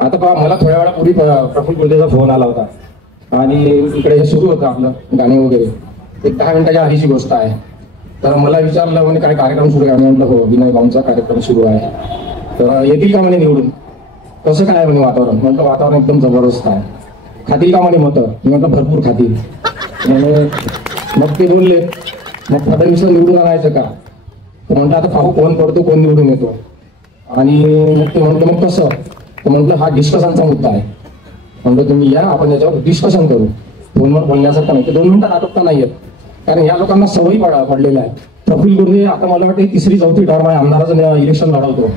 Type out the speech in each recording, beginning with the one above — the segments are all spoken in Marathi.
आता पहा, मला थोड्या वेळापूर्वी प्रफुल्ल गुर्देचा फोन आला होता आणि इकडे सुरू होतं आपलं गाणे वगैरे. एक 10 मिनिटाच्या आधीची गोष्ट आहे. तर मला विचारलं म्हणे काय कार्यक्रम सुरू आहे. म्हटलं हो, विनय भाऊंचा कार्यक्रम सुरू आहे. तर येतील का म्हणे निवडून. कसं काय म्हणे वातावरण. म्हटलं वातावरण एकदम जबरदस्त आहे. खातील का म्हणे मतं. मी म्हटलं भरपूर खातील. मग ते बोलले मग फडणवीसला निवडून आणायचं का. तर म्हटलं आता पाहू कोण पडतो कोण निवडून येतो. आणि मग ते म्हटलं मग कसं. तर म्हटलं हा डिस्कशनचा मुद्दा आहे. म्हटलं तुम्ही या, आपण याच्यावर डिस्कशन करू. फोनवर बोलण्यासारखं नाही. ते 2 मिनिटात आटोपता नाही येत, कारण या लोकांना सवयी पडलेला आहे. प्रफुल्ल गुर्दे आता मला वाटतं 3री-4थी टर्म आहे आमदाराचं इलेक्शन लढवतो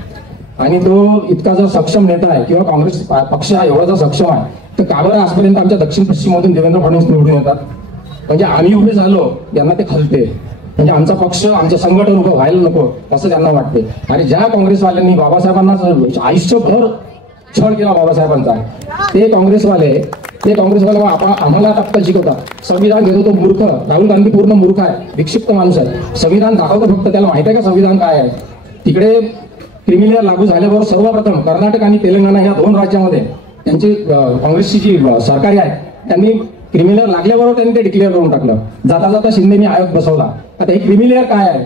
आणि तो इतका जर सक्षम नेता आहे किंवा काँग्रेस पक्ष हा एवढा जर सक्षम आहे, तर का बरं आजपर्यंत आमच्या दक्षिण पश्चिममधून देवेंद्र फडणवीस निवडून येतात. म्हणजे आम्ही उभे झालो यांना ते खलते. म्हणजे आमचा पक्ष आमचं संघटन उभं व्हायला नको असं त्यांना वाटते. आणि ज्या काँग्रेसवाल्यांनी बाबासाहेबांना आयुष्यभर छळ केला बाबासाहेबांचा, ते काँग्रेसवाले आम्हाला टप्पा शिकवतात. संविधान घेतो तो मूर्ख. राहुल गांधी पूर्ण मूर्ख आहे, विक्षिप्त माणूस आहे. संविधान दाखवतो फक्त, त्याला माहिती आहे का संविधान काय आहे. तिकडे क्रिमिलेअर लागू झाल्याबरोबर सर्वप्रथम कर्नाटक आणि तेलंगणा या 2 राज्यामध्ये त्यांची काँग्रेसची जी सरकारी आहे त्यांनी क्रिमिलेअर लागल्याबरोबर त्यांनी ते डिक्लेअर करून टाकलं. जाता जाता शिंदेनी आयोग बसवला. आता हे क्रिमिलेअर काय आहे.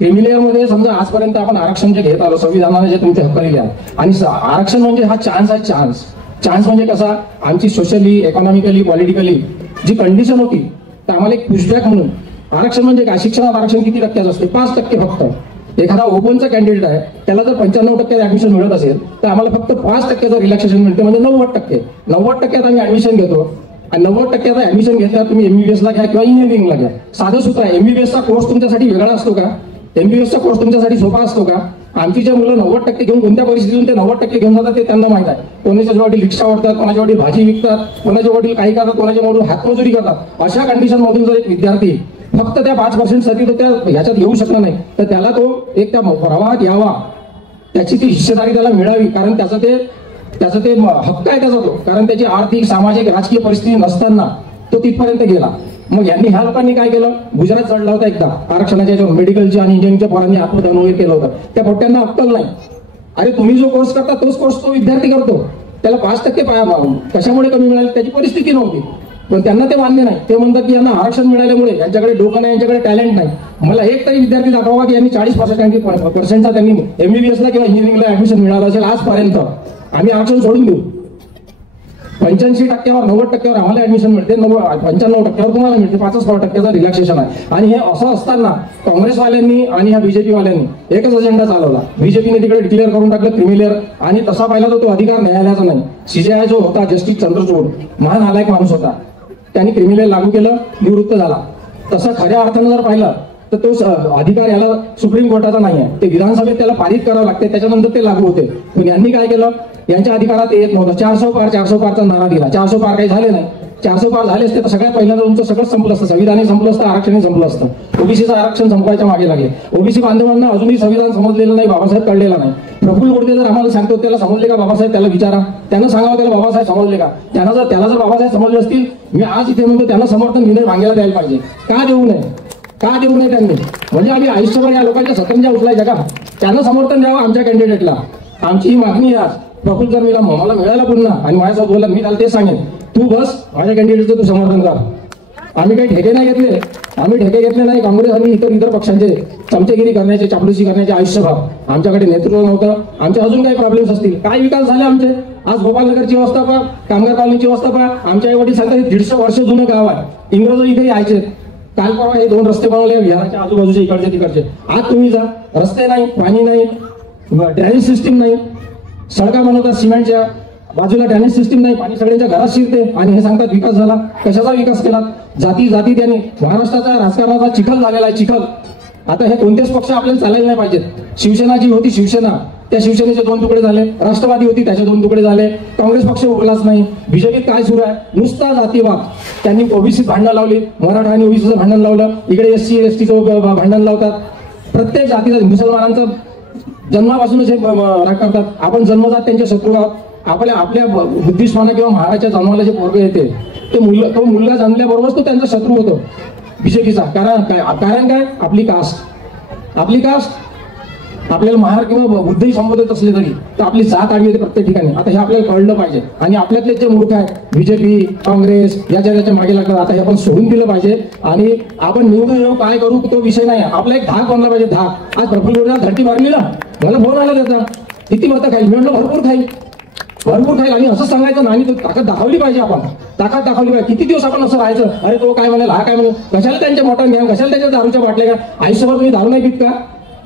क्रिमिलेअर मध्ये समजा आजपर्यंत आपण आरक्षण जे घेत आलो, संविधानाने जे तुमचे हक्क दिले आहे, आणि आरक्षण म्हणजे हा चान्स आहे. चान्स म्हणजे कसा, आमची सोशली, इकॉनॉमिकली, पॉलिटिकली जी कंडिशन होती, तर आम्हाला एक पुशबॅक म्हणून. आरक्षण म्हणजे काय, शिक्षणात आरक्षण किती टक्क्याचं असते, 5% फक्त. एखादा ओपनचा कॅन्डिडेट आहे त्याला जर 95% ऍडमिशन मिळत असेल, तर आम्हाला फक्त 5% रिलॅक्सेशन मिळते. म्हणजे 90% आम्ही ऍडमिशन घेतो. आणि 90% ऍडमिशन घेतल्यावर तुम्ही MBBS घ्या किंवा इंजिनिअरिंगला घ्या. साधं सूत्र आहे. MBBSचा कोर्स तुमच्यासाठी वेगळा असतो का. MBBSचा कोर्स तुमच्यासाठी सोपा असतो का. आमची जे मुलं 90% घेऊन कोणत्या परिस्थितीतून ते 90% घेऊन जातात ते त्यांना माहित आहे. कोणाच्या वडील रिक्षा ओढतात, कोणाच्या वडील भाजी विकतात, कोणाच्या वडील काही करतात, कोणाच्या वडील हातमजुरी करतात. अशा कंडिशन मधून जर एक विद्यार्थी फक्त त्या 5% साठी तो त्या ह्याच्यात येऊ शकला नाही, तर त्याला तो एक त्या प्रवाहात यावा, त्याची ती हिस्सेदारी त्याला मिळावी. कारण त्याचा ते हक्क आहे त्याचा तो. कारण त्याची आर्थिक, सामाजिक, राजकीय परिस्थिती नसताना तो तिथपर्यंत गेला. मग यांनी ह्या लोकांनी काय केलं, गुजरात चढला होता एकदा आरक्षणाच्या याच्यावर. मेडिकलच्या आणि इंजिनिअरिंगच्या पोरांनी आत्मदान वगैरे केलं होतं. त्या पोट्यांना अक्कल नाही. अरे तुम्ही जो कोर्स करता तोच कोर्स तो विद्यार्थी करतो, त्याला 5% कशामुळे कमी मिळाले, त्याची परिस्थिती नव्हती. पण त्यांना ते मान्य नाही. ते म्हणतात की यांना आरक्षण मिळाल्यामुळे यांच्याकडे डोकं नाही, यांच्याकडे टॅलेंट नाही. मला एक तरी विद्यार्थी दाखवा की यांनी 40% त्यांनी MBBSला किंवा इंजिनिअरिंगला ऍडमिशन मिळालं असेल आजपर्यंत. आम्ही आरक्षण सोडून देऊ. 85% 90% आम्हाला ऍडमिशन मिळते, 95% तुम्हाला मिळते. 5% रिलॅक्सेशन आहे. आणि हे असं असताना काँग्रेसवाल्यांनी आणि ह्या BJP वाल्यांनी एकच अजेंडा चालवला. BJPने तिकडे डिक्लेअर करून टाकलं क्रिमिलेअर. आणि तसा पाहिला तर तो अधिकार न्यायालयाचा नाही. CJI जो होता, जस्टिस चंद्रचूड, महान नालायक माणूस होता, त्यांनी क्रिमिलेअर लागू केलं, निवृत्त झाला. तसं खऱ्या अर्थानं जर पाहिलं तर तो अधिकार याला सुप्रीम कोर्टाचा नाही आहे. ते विधानसभेत त्याला पारित करावं लागते, त्याच्यानंतर ते लागू होते. पण यांनी काय केलं, यांच्या अधिकारात येत नव्हतं. 400 पारचा नारा दिला. 400 पार काही झाले नाही. 400 पार झाले असते तर सगळ्यात पहिल्यांदा तुमचं सगळं संपलं असतं. संविधानही संपलं असतं, आरक्षणही संपलं असतं. OBCचं आरक्षण संपवायच्या मागे लागले. OBC बांधवांना अजूनही संविधान समजलेलं नाही, बाबासाहेब कळलेला नाही. प्रफुल्ल गुर्दे जर आम्हाला सांगतो त्याला समजले का बाबासाहेब, त्याला विचारा. त्यांना सांगावं त्याला बाबासाहेब समजले का. त्याला जर बाबासाहेब समजले असतील, मी आज इथे म्हणतो त्यांना समर्थन विनय भांगेला द्यायला पाहिजे. का देऊ नये त्यांनी. म्हणजे आम्ही आयुष्यभर या लोकांच्या सतंजा उचलायच्या का. त्यांना समर्थन द्यावं आमच्या कॅन्डिडेटला. आमची ही मागणी आहे. प्रफुल्ल जर मला मिळाला पुन्हा आणि माझ्यासोबत बोलला, मी त्याला ते सांगेन, तू बस माझ्या कॅन्डिडेटचं तू समर्थन कर. आम्ही काही ठेके नाही घेतले. नाही. काँग्रेस आणि इतर पक्षांचे चमचेगिरी करण्याचे, चापलुसी करण्याचे आयुष्यभर. आमच्याकडे नेतृत्व नव्हतं. आमचे अजून काही प्रॉब्लेम्स असतील. काय विकास झाले आमचे. आज गोपालनगरची अवस्था पहा, कामगार कॉलनीची अवस्था पहा. आमच्या आई वडील सांगतात 150 वर्ष जुनं गाव आहे. इंग्रज इथे यायचे. काल परवा हे 2 रस्ते बनवले विहाराच्या आजूबाजूचे, इकडचे तिकडचे. आज तुम्ही जा, रस्ते नाही, पाणी नाही, ड्रेनेज सिस्टीम नाही. सडका बनवतात सिमेंटच्या, बाजूला ड्रेनेज सिस्टीम नाही, पाणी सगळ्यांच्या घरात शिरते. आणि हे सांगतात विकास झाला. कशाचा विकास केला. जाती त्यांनी महाराष्ट्राचा राजकारणाचा चिखल झालेला आहे, चिखल. आता हे कोणतेच पक्ष आपल्याला चालायला नाही पाहिजेत. शिवसेना जी होती, शिवसेना, त्या शिवसेनेचे 2 तुकडे झाले. राष्ट्रवादी होती, त्याचे 2 तुकडे झाले. काँग्रेस पक्ष उरलाच नाही. BJPत काय सुरू आहे, नुसता जातीवाद. त्यांनी OBCत भांडणं लावली, मराठा आणि OBCचं भांडण लावलं, इकडे SC STचं भांडण लावतात. प्रत्येक जातीचं, मुसलमानांचं जन्मापासूनच हे राग करतात. आपण जन्मजात त्यांचे शत्रू आहोत. आपल्या बुद्धिस्माना किंवा महाराजच्या जन्माला जे पोरग येते तो मुलगा जन्मल्याबरोबर तो त्यांचा शत्रू होतो BJPचा. कारण काय, आपली कास्ट. आपल्याला महार किंवा बुद्धही संबोधत असले तरी तर आपली जात आडवी येते प्रत्येक ठिकाणी. आता हे आपल्याला कळलं पाहिजे आणि आपल्यातले जे मूर्ख आहेत बीजेपी काँग्रेस याच्या मागे लागतात, आता हे आपण सोडून दिलं पाहिजे आणि आपण निवडून येऊ काय करू तो विषय नाही. आपला एक धाक बनला पाहिजे. धाक आज प्रफुल्ल गोरेला धरती मारली ना, मला फोन आला त्याचा किती मतं खाईल, मी म्हटलं भरपूर खाईल आणि असं सांगायचं नाही. ताकद दाखवली पाहिजे, आपण ताकद दाखवली पाहिजे. किती दिवस आपण असं राहायचं, अरे तो काय म्हणाल हा काय म्हणाल, कशाला त्यांच्या मटण घ्या, कशाला त्यांच्या दारूच्या बाटल्या का. आयुष्यभर तुम्ही दारू नाही पित का,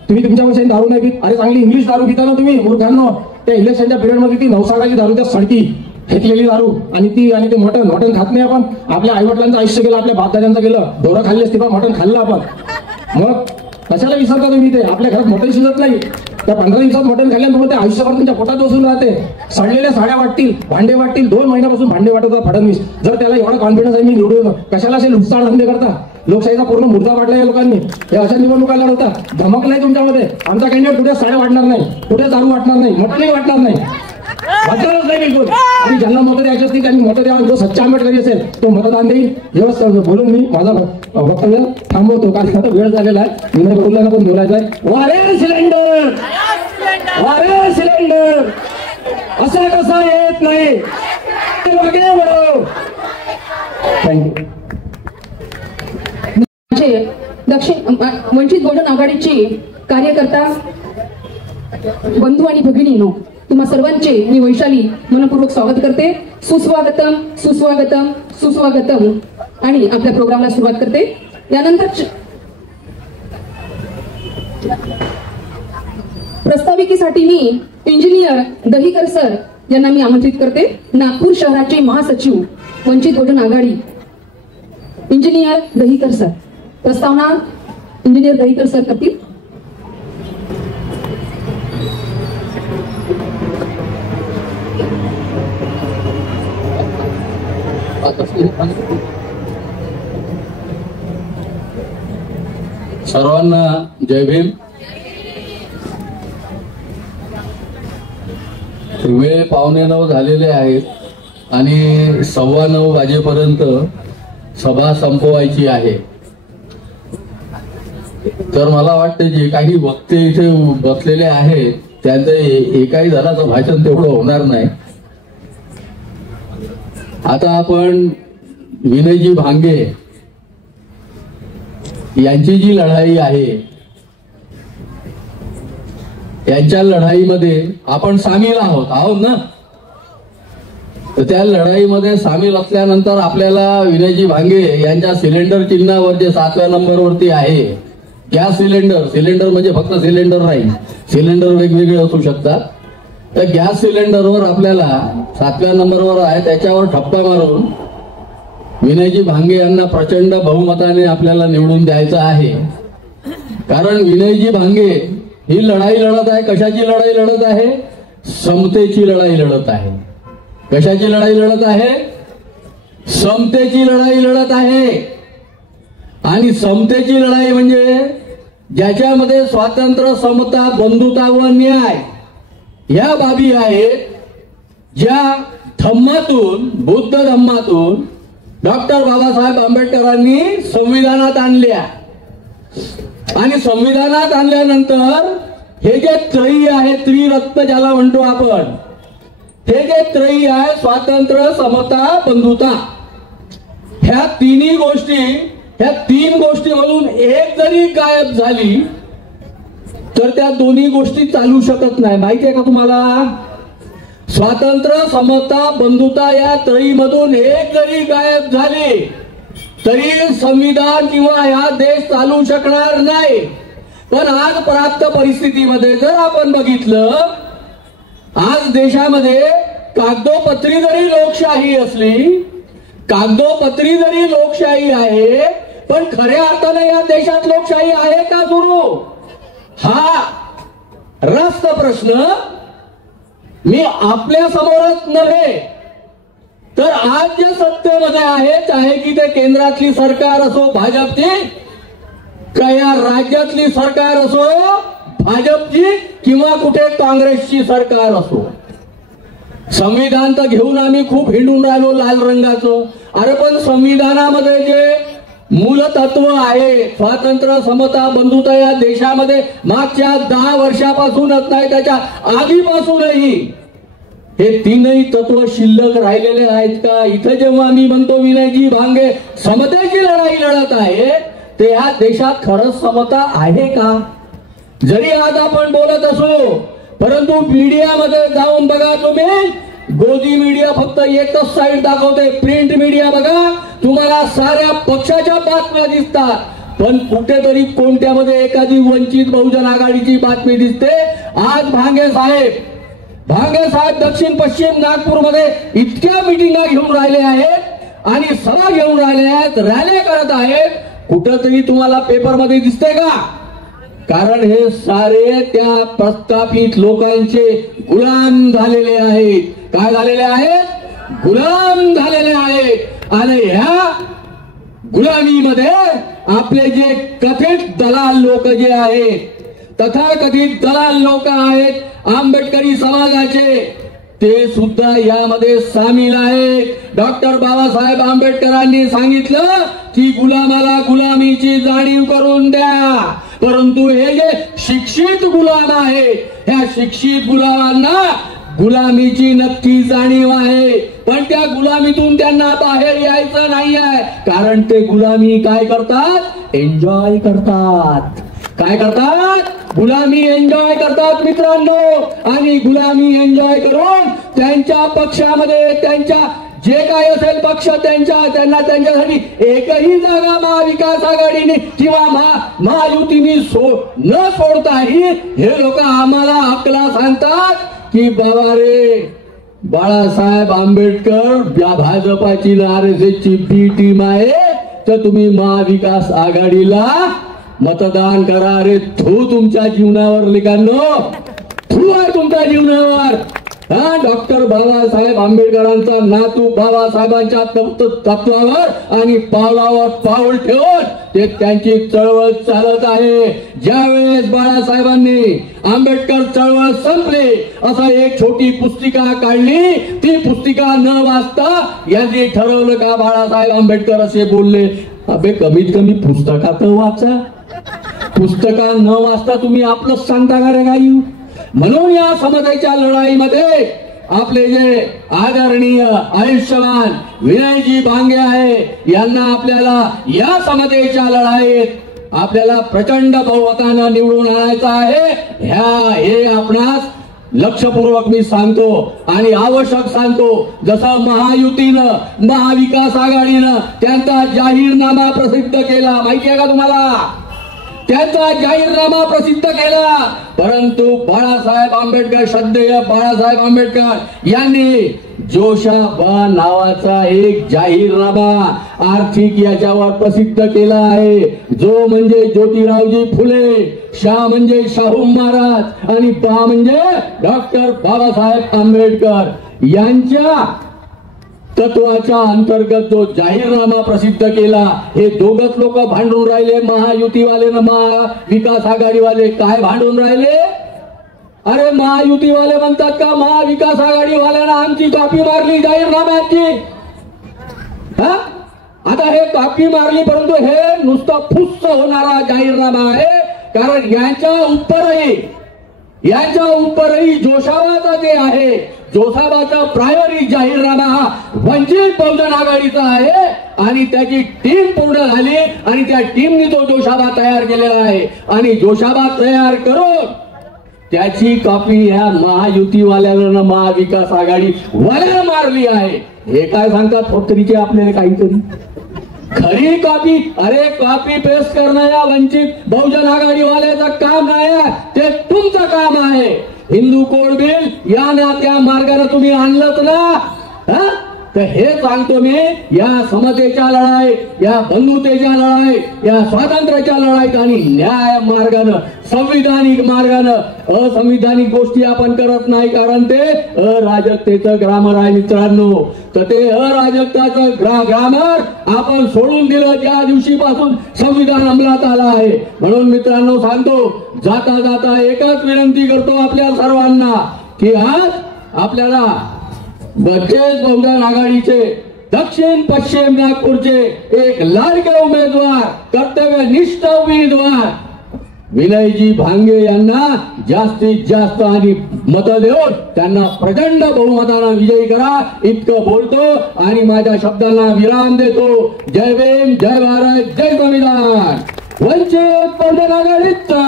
तुम्ही तुमच्या पैशाने दारू नाही पित. अरे चांगली इंग्लिश दारू पिता ना तुम्ही मूर्खांनो. त्या इलेक्शनच्या पिरियडमध्ये ती नवसाळाची दारू, त्या सडकी फेकलेली दारू आणि ते मटण खात नाही आपण. आपल्या आईवडिलांचं आयुष्य गेलं, आपल्या बापदादांचं गेलं, ढोरं खाल्ली असती पण मटण खाल्लं आपण. मग कशाला विसरता तुम्ही ते, आपल्या घरात मटण शिजत नाही. त्या 15 दिवसात मटण खाल्ल्यानंतर ते आयुष्यभर तुमच्या पोटात बसून राहते. सडलेल्या साड्या वाटतील, भांडे वाटतील, 2 महिन्यापासून भांडे वाटत होता फडणवीस. जर त्याला एवढा कॉन्फिडन्स आहे मी निवडून, कशाला असे लुटसाळ धंदे करता. लोकशाहीचा पूर्ण मुद्दा वाटला या लोकांनी. हे अशा निवडणुका लढवतात, धमक नाही तुमच्यामध्ये. आमचा कॅन्डिडेट कुठे साड्या वाटणार नाही, कुठे दारू वाटणार नाही, मटणही वाटणार नाही, वाटणारच नाही बिलकुल. आणि ज्यांना मतं द्यायची असतील त्यांनी मतं द्यावं. जो सच्चा आंबेडकरी असेल तो मतदान देईल. व्यवस्था बोलून मी माझा वक्तव्य थांबवतो, कारण आता वेळ झालेला आहे. विनय बोलला पण बोलायचं आहे. वारे सिलेंडर, वारे सिलेंडर असा कसा येत नाही. थँक्यू. दक्षिण वंचित बहुजन आघाडीचे कार्यकर्ता बंधू आणि भगिनींनो, तुम्हा सर्वांचे मी वैशाली मनपूर्वक स्वागत करते. सुस्वागतम सुस्वागतम सुस्वागतम. आणि आपल्या प्रोग्रामला सुरुवात करते. यानंतर प्रस्ताविकेसाठी मी इंजिनियर दहिकर सर यांना मी आमंत्रित करते. नागपूर शहराचे महासचिव वंचित बहुजन आघाडी इंजिनियर दहिकर सर. प्रस्तावना इंजिनियर दहिकर सर करतील. सर्वांना जय भीम. वेळ 8:45 झालेले आहेत आणि 9:15 वाजेपर्यंत सभा संपवायची आहे. तर मला वाटतं जे काही वक्ते इथे बसलेले आहेत त्यांचं एकाही जणाचं भाषण तेवढं होणार नाही. आता आपण विनयजी भांगे यांची जी लढाई आहे, यांच्या लढाईमध्ये आपण सामील आहोत ना. तर त्या लढाईमध्ये सामील असल्यानंतर आपल्याला विनयजी भांगे यांच्या सिलेंडर चिन्हावर जे 7व्या नंबरवरती आहे गॅस सिलेंडर म्हणजे फक्त सिलेंडर नाही, सिलेंडर वेगवेगळे असू शकतात. तर गॅस सिलेंडरवर आपल्याला 7व्या नंबरवर आहे त्याच्यावर ठप्पा मारून विनयजी भांगे यांना प्रचंड बहुमताने आपल्याला निवडून द्यायचं आहे. कारण विनयजी भांगे ही लढाई लढत आहे. कशाची लढाई लढत आहे? समतेची लढाई लढत आहे. कशाची लढाई लढत आहे? समतेची लढाई लढत आहे. आणि समतेची लढाई म्हणजे ज्याच्यामध्ये स्वातंत्र्य, समता, बंधुता व न्याय या बाबी आहेत, ज्या धम्मातून, बुद्ध धम्मातून डॉक्टर बाबासाहेब आंबेडकरांनी संविधानात आणल्या. आणि संविधानात आणल्यानंतर हे जे त्रयी आहे, त्रिरत्न ज्याला म्हणतो आपण, हे जे त्रयी आहे स्वातंत्र्य, समता, बंधुता, ह्या तिन्ही गोष्टी, ह्या 3 गोष्टीमधून एक जरी गायब झाली तर त्या दोन्ही गोष्टी चालू शकत नाही. माहिती आहे का तुम्हाला? स्वातंत्र्य, समता, बंधुता या त्रयीमधून एक जरी गायब झाली तरी संविधान किंवा हा देश चालू शकणार नाही. पण आज प्राप्त परिस्थितीमध्ये जर आपण बघितलं, आज देशामध्ये कागदोपत्री जरी लोकशाही असली, कागदोपत्री जरी लोकशाही आहे, पण खऱ्या अर्थाने या देशात लोकशाही आहे का सुरू? हा रास्त प्रश्न मी आपल्या समोरच नव्हे तर आज जे सत्तेमध्ये आहे, चाहे की ते केंद्रातली सरकार असो भाजपची, का या राज्यातली सरकार असो भाजपची, किंवा कुठे काँग्रेसची सरकार असो, संविधान तर घेऊन आम्ही खूप हिंडून राहिलो लाल रंगाचं. अरे पण संविधानामध्ये जे मूलतत्व आहे. स्वातंत्र्य, समता, बंधुता या देशामध्ये मागच्या 10 वर्षापासूनच नाही, त्याच्या आधीपासूनही हे तीनही तत्व शिल्लक राहिलेले आहेत का? इथं जेव्हा मी म्हणतो विनयजी भांगे समतेची लढाई लढत आहे, ते ह्या देशात खरंच समता आहे का? जरी आज आपण बोलत असो, परंतु मीडियामध्ये जाऊन बघा तुम्ही, गोदी मीडिया फक्त एकच साईड दाखवते. प्रिंट मीडिया बघा, तुम्हाला साऱ्या पक्षाच्या बातम्या दिसतात, पण कुठेतरी कोणत्यामध्ये एखादी वंचित बहुजन आघाडीची बातमी दिसते. आज भांगे साहेब दक्षिण पश्चिम नागपूरमध्ये इतक्या मिटिंगा घेऊन राहिले आहेत आणि सभा घेऊन राहिले आहेत, रॅल्या करत आहेत, कुठंतरी तुम्हाला पेपरमध्ये दिसते का? कारण हे सारे त्या प्रस्थापित लोकांचे गुलाम झालेले आहेत. काय झालेले आहेत? गुलाम झालेले आहेत. आणि ह्या गुलामीमध्ये आपले जे कथित दलाल लोक जे आहेत, तथाकथित दलाल लोक आहेत आंबेडकरी समाजाचे, ते सुद्धा यामध्ये सामील आहेत. डॉक्टर बाबासाहेब आंबेडकरांनी सांगितलं की गुलामाला गुलामीची जाणीव करून द्या, परंतु हे जे शिक्षित गुलाम आहेत, ह्या शिक्षित गुलामांना गुलामीची नक्की जाणीव आहे, पण त्या गुलामीतून त्यांना बाहेर यायचं नाही आहे. कारण ते गुलामी काय करतात? एन्जॉय करतात. काय करतात? गुलामी एन्जॉय करतात मित्रांनो. आणि गुलामी एन्जॉय करून त्यांच्या पक्षामध्ये, त्यांच्या जे काय असेल पक्ष, त्यांना त्यांच्यासाठी एकही जागा महाविकास आघाडीने किंवा महायुतीने न सोडताही हे लोक आम्हाला अकला सांगतात की बाबा रे, बाळासाहेब आंबेडकर या भाजपाची RSS ची बी टीम आहे, तर तुम्ही महाविकास आघाडीला मतदान करा. रे थू तुमच्या जीवनावर लेकांनो, थू आहे तुमच्या जीवनावर. डॉक्टर बाबासाहेब आंबेडकरांचा नातू बाबासाहेबांच्या तत्वावर आणि पावलावर पाऊल ठेवून ते त्यांची चळवळ चालत आहे. ज्यावेळेस बाळासाहेबांनी आंबेडकर चळवळ संपली असं एक छोटी पुस्तिका काढली, ती पुस्तिका न वाचता यांनी ठरवलं का बाळासाहेब आंबेडकर असे बोलले. अबे कमीत कमी पुस्तकात वाचा, पुस्तका न वाचता तुम्ही आपलं सांगता का रे गाई? म्हणून या समतेच्या लढाईमध्ये आपले जे आदरणीय आयुष्यवान विनयजी भांगे आहे, यांना आपल्याला या समतेच्या लढाईत आपल्याला प्रचंड बहुमतानं निवडून आणायचं आहे. हे आपणास लक्षपूर्वक मी सांगतो आणि आवश्यक सांगतो. जसं महायुतीनं, महाविकास आघाडीनं त्यांचा जाहीरनामा प्रसिद्ध केला, माहिती आहे का तुम्हाला? त्यांचा जाहीरनामा प्रसिद्ध केला, परंतु बाळासाहेब आंबेडकर, श्रद्धेय बाळासाहेब आंबेडकर यांनी जोशाबा नावाचा एक जाहीरनामा आर्थिक याच्यावर प्रसिद्ध केला आहे. जो म्हणजे ज्योतिरावजी फुले, शाह म्हणजे शाहू महाराज आणि बा म्हणजे डॉक्टर बाबासाहेब आंबेडकर यांच्या तत्वाच्या अंतर्गत जो जाहीरनामा प्रसिद्ध केला. हे दोघच लोक भांडून राहिले, महायुतीवाले ना महाविकास आघाडीवाले. काय भांडून राहिले? अरे महायुतीवाले म्हणतात का महाविकास आघाडीवाल्यांना आमची कॉपी मारली जाहीरनाम्याची. आता हे कॉपी मारली, परंतु हे नुसतं फुस्स होणारा जाहीरनामा आहे. कारण यांच्या उपरही जोशाबाचा जे आहे, जोशाबाचा प्रायोरिक जाहीरनामा हा वंचित बहुजन आघाडीचा आहे आणि त्याची टीम पूर्ण झाली आणि त्या टीमने तो जोशाबा तयार केलेला आहे. आणि जोशाबा तयार करून त्याची कॉपी ह्या महायुतीवाल्याला महाविकास आघाडी वाल्याला मारली आहे. हे काय सांगतात फक्तरीचे आपल्याला काहीतरी खरी कॉपी? अरे कॉपी पेस्ट करणं या वंचित बहुजन आघाडीवाल्याचं काम नाही, ते तुमचं काम आहे. हिंदू कोड बिल या ना त्या मार्गाने तुम्ही आणलंच ना. तर हे सांगतो मी, या समतेच्या लढाईत, या बंधुतेच्या लढाईत, या स्वातंत्र्याच्या लढाईत आणि न्याय मार्गानं, संविधानिक मार्गानं असंविधानिक गोष्टी आपण करत नाही. कारण ते अराजकतेचं ग्रामर आहे मित्रांनो. तर ते अराजकताचं ग्रामर आपण सोडून दिलं ज्या दिवशीपासून संविधान अंमलात आलं आहे. म्हणून मित्रांनो सांगतो, जाता जाता एकच विनंती करतो आपल्या सर्वांना की आज आपल्याला वंचित बहुजन आघाडीचे दक्षिण पश्चिम नागपूरचे एक लाडके उमेदवार, कर्तव्यनिष्ठ उमेदवार विनयजी भांगे यांना जास्तीत जास्त आणि मतं देऊन त्यांना प्रचंड बहुमतानं विजयी करा इतकं बोलतो आणि माझ्या शब्दांना विराम देतो. जय भीम, जय भारत, जय संविधान. वंचित बहुजन आघाडीचा,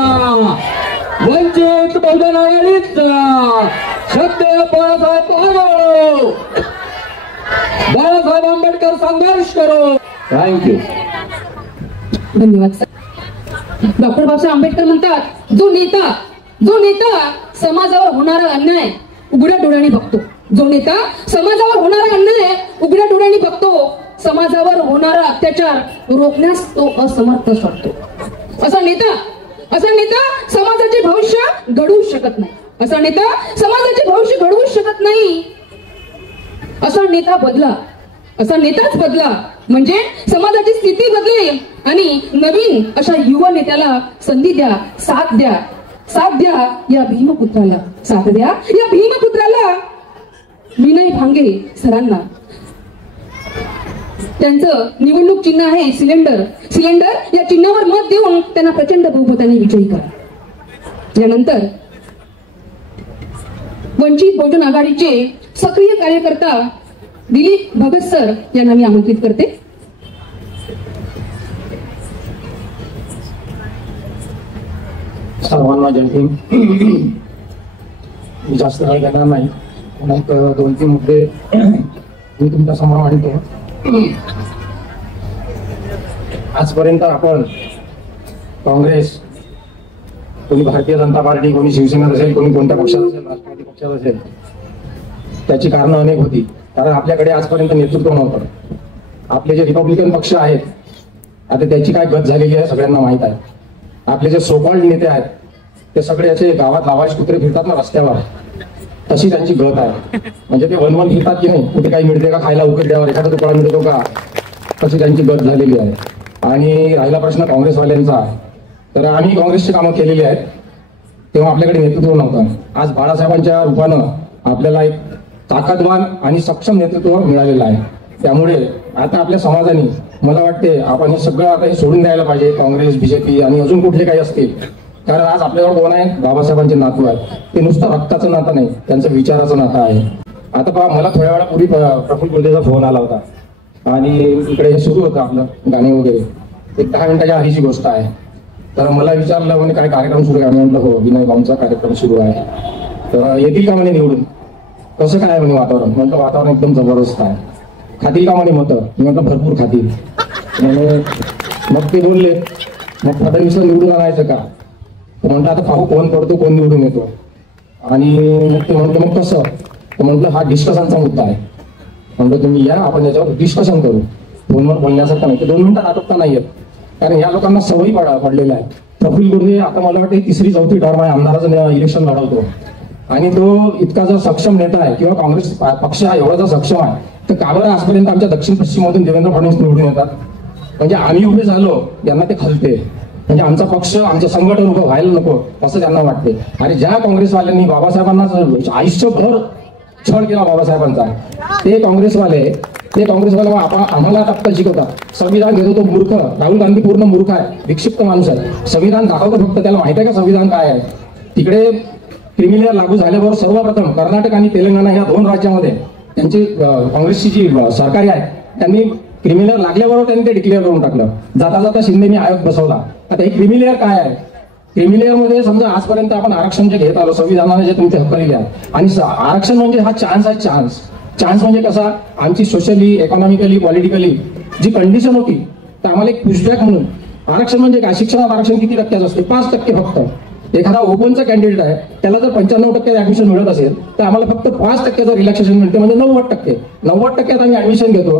वंचित बहुजन आघाडीचा सत्य बाळासाहेब आघाडो, बाळासाहेब आंबेडकर संघर्ष करो. थँक्यू. धन्यवाद सर. डॉक्टर बाबासाहेब आंबेडकर म्हणतात, जो नेता समाजावर होणारा अन्याय उघड्या डोळ्यांनी बघतो, जो नेता समाजावर होणारा अन्याय उघड्या डोळ्यांनी बघतो, समाजावर होणारा अत्याचार रोखण्यास तो असमर्थ ठरतो. असा नेता समाजाचे भविष्य घडवू शकत नाही. असा नेता समाजाचे भविष्य घडवू शकत नाही. असा नेता बदला, असा नेताच बदला म्हणजे समाजाची स्थिती बदलेल आणि नवीन अशा युवा नेत्याला संधी द्या, साथ द्या, साथ द्या या भीमपुत्राला, साथ द्या या भीमपुत्राला. विनय भांगे सरांना त्यांचं निवडणूक चिन्ह आहे सिलेंडर. सिलेंडर या चिन्हावर मत देऊन त्यांना प्रचंड बहुमताने विजयी करा. यानंतर वंचित बहुजन आघाडीचे सक्रिय कार्यकर्ता दिलीप भगत सर यांना मी आमंत्रित करते. सर्वांना जय भीम. मी जास्त वेळ घेणार नाही, मग 2-3 मुद्दे मी तुमच्या समोर मांडतो. आजपर्यंत आपण काँग्रेस, कोणी भारतीय जनता पार्टी, कोणी शिवसेना असेल, कोणी कोणत्या पक्षात असेल, राष्ट्रवादी पक्षात असेल, त्याची कारणं अनेक होती. कारण आपल्याकडे आजपर्यंत नेतृत्व नव्हतं. आपले जे रिपब्लिकन पक्ष आहेत आता त्याची काय गत झालेली आहे सगळ्यांना माहित आहे. आपले जे सोकॉल्ड नेते आहेत ते सगळे असे गावात लावाश कुत्रे फिरतात ना रस्त्यावर, तशी त्यांची गत आहे. म्हणजे ते वन फिरतात की नाही, कुठे काही मिळते का खायला उकडल्यावर, एखादा तुकडा मिळतो का, तशी त्यांची गत झालेली आहे. आणि राहिला प्रश्न काँग्रेसवाल्यांचा, तर आम्ही काँग्रेसची कामं केलेली आहेत तेव्हा आपल्याकडे नेतृत्व नव्हतं. आज बाळासाहेबांच्या रूपानं आपल्याला एक ताकदवान आणि सक्षम नेतृत्व मिळालेलं आहे. त्यामुळे आता आपल्या समाजाने मला वाटते आपण हे सगळं आता हे सोडून द्यायला पाहिजे, काँग्रेस, बीजेपी आणि अजून कुठले काही असतील. कारण आज आपल्याजवळ कोण आहे, बाबासाहेबांचे नातू आहेत. ते नुसतं रक्ताचं नातं नाही, त्यांचं विचाराचं नातं आहे. आता पहा, मला थोड्या वेळापूर्वी प्रफुल्ल गुर्देचा फोन आला होता आणि इकडे हे सुरू होतं आपलं गाणे वगैरे. एक 10 मिनिटाच्या आधीची गोष्ट आहे. तर मला विचारलं म्हणे काय कार्यक्रम सुरू आहे. म्हटलं हो, विनय भाऊंचा कार्यक्रम सुरू आहे. तर येतील का म्हणे निवडून, कसं काय म्हणे वातावरण. म्हटलं वातावरण एकदम जबरदस्त आहे. खातील का म्हणे मतं. मी म्हटलं भरपूर खातील. मग ते बोलले मग फडणवीसला निवडून आणायचं का. तर म्हटलं आता पाहू कोण पडतो, कोण निवडून येतो. आणि मग ते म्हटलं मग कसं. तर म्हटलं हा डिस्कशनचा मुद्दा आहे. म्हटलं तुम्ही या, आपण याच्यावर डिस्कशन करू. फोनवर बोलण्यासारखं नाही, ते 2 मिनिटात आटोपता नाही येत. कारण या लोकांना सवयी पडलेला आहे. प्रफुल्ल गुर्दे आता मला वाटतं 3री-4थी टर्म आहे, आमदाराचं इलेक्शन लढवतो. आणि तो इतका जर सक्षम नेता आहे किंवा काँग्रेस पक्ष हा एवढा जर सक्षम आहे, तर का बरं आजपर्यंत आमच्या दक्षिण पश्चिममधून देवेंद्र फडणवीस निवडून येतात. म्हणजे आम्ही उभे झालो यांना ते खलते. म्हणजे आमचा पक्ष, आमचं संघटन उभं व्हायला नको असं त्यांना वाटते. आणि ज्या काँग्रेसवाल्यांनी बाबासाहेबांना आयुष्यभर छळ केला बाबासाहेबांचा, ते काँग्रेसवाले आम्हाला टप्पा शिकवतात. संविधान घेतो तो मूर्ख. राहुल गांधी पूर्ण मूर्ख आहे, विक्षिप्त माणूस आहे. संविधान दाखवतो फक्त, त्याला माहिती आहे का संविधान काय आहे. तिकडे क्रिमिलेअर लागू झाल्याबरोबर सर्वप्रथम कर्नाटक आणि तेलंगणा या 2 राज्यामध्ये त्यांची काँग्रेसची जी सरकारी आहे त्यांनी क्रिमिलेअर लागल्याबरोबर त्यांनी ते डिक्लेअर करून टाकलं. जाता जाता शिंदेनी आयोग बसवला. आता हे क्रिमिलेअर काय आहे. क्रिमिलेअर मध्ये समजा आजपर्यंत आपण आरक्षण जे घेत आलो, संविधानाने जे तुमचे हक्क दिले आहे, आणि आरक्षण म्हणजे हा चान्स आहे. चान्स म्हणजे कसा, आमची सोशली, इकॉनॉमिकली, पॉलिटिकली जी कंडिशन होती, तर आम्हाला एक पुशबॅक म्हणून आरक्षण म्हणजे काय. शिक्षणात आरक्षण किती टक्क्याचं असते, 5% फक्त. एखादा ओपनचा कॅन्डिडेट आहे त्याला जर 95% ऍडमिशन मिळत असेल तर आम्हाला फक्त 5% रिलॅक्सेशन मिळते. म्हणजे 90% आम्ही ऍडमिशन घेतो.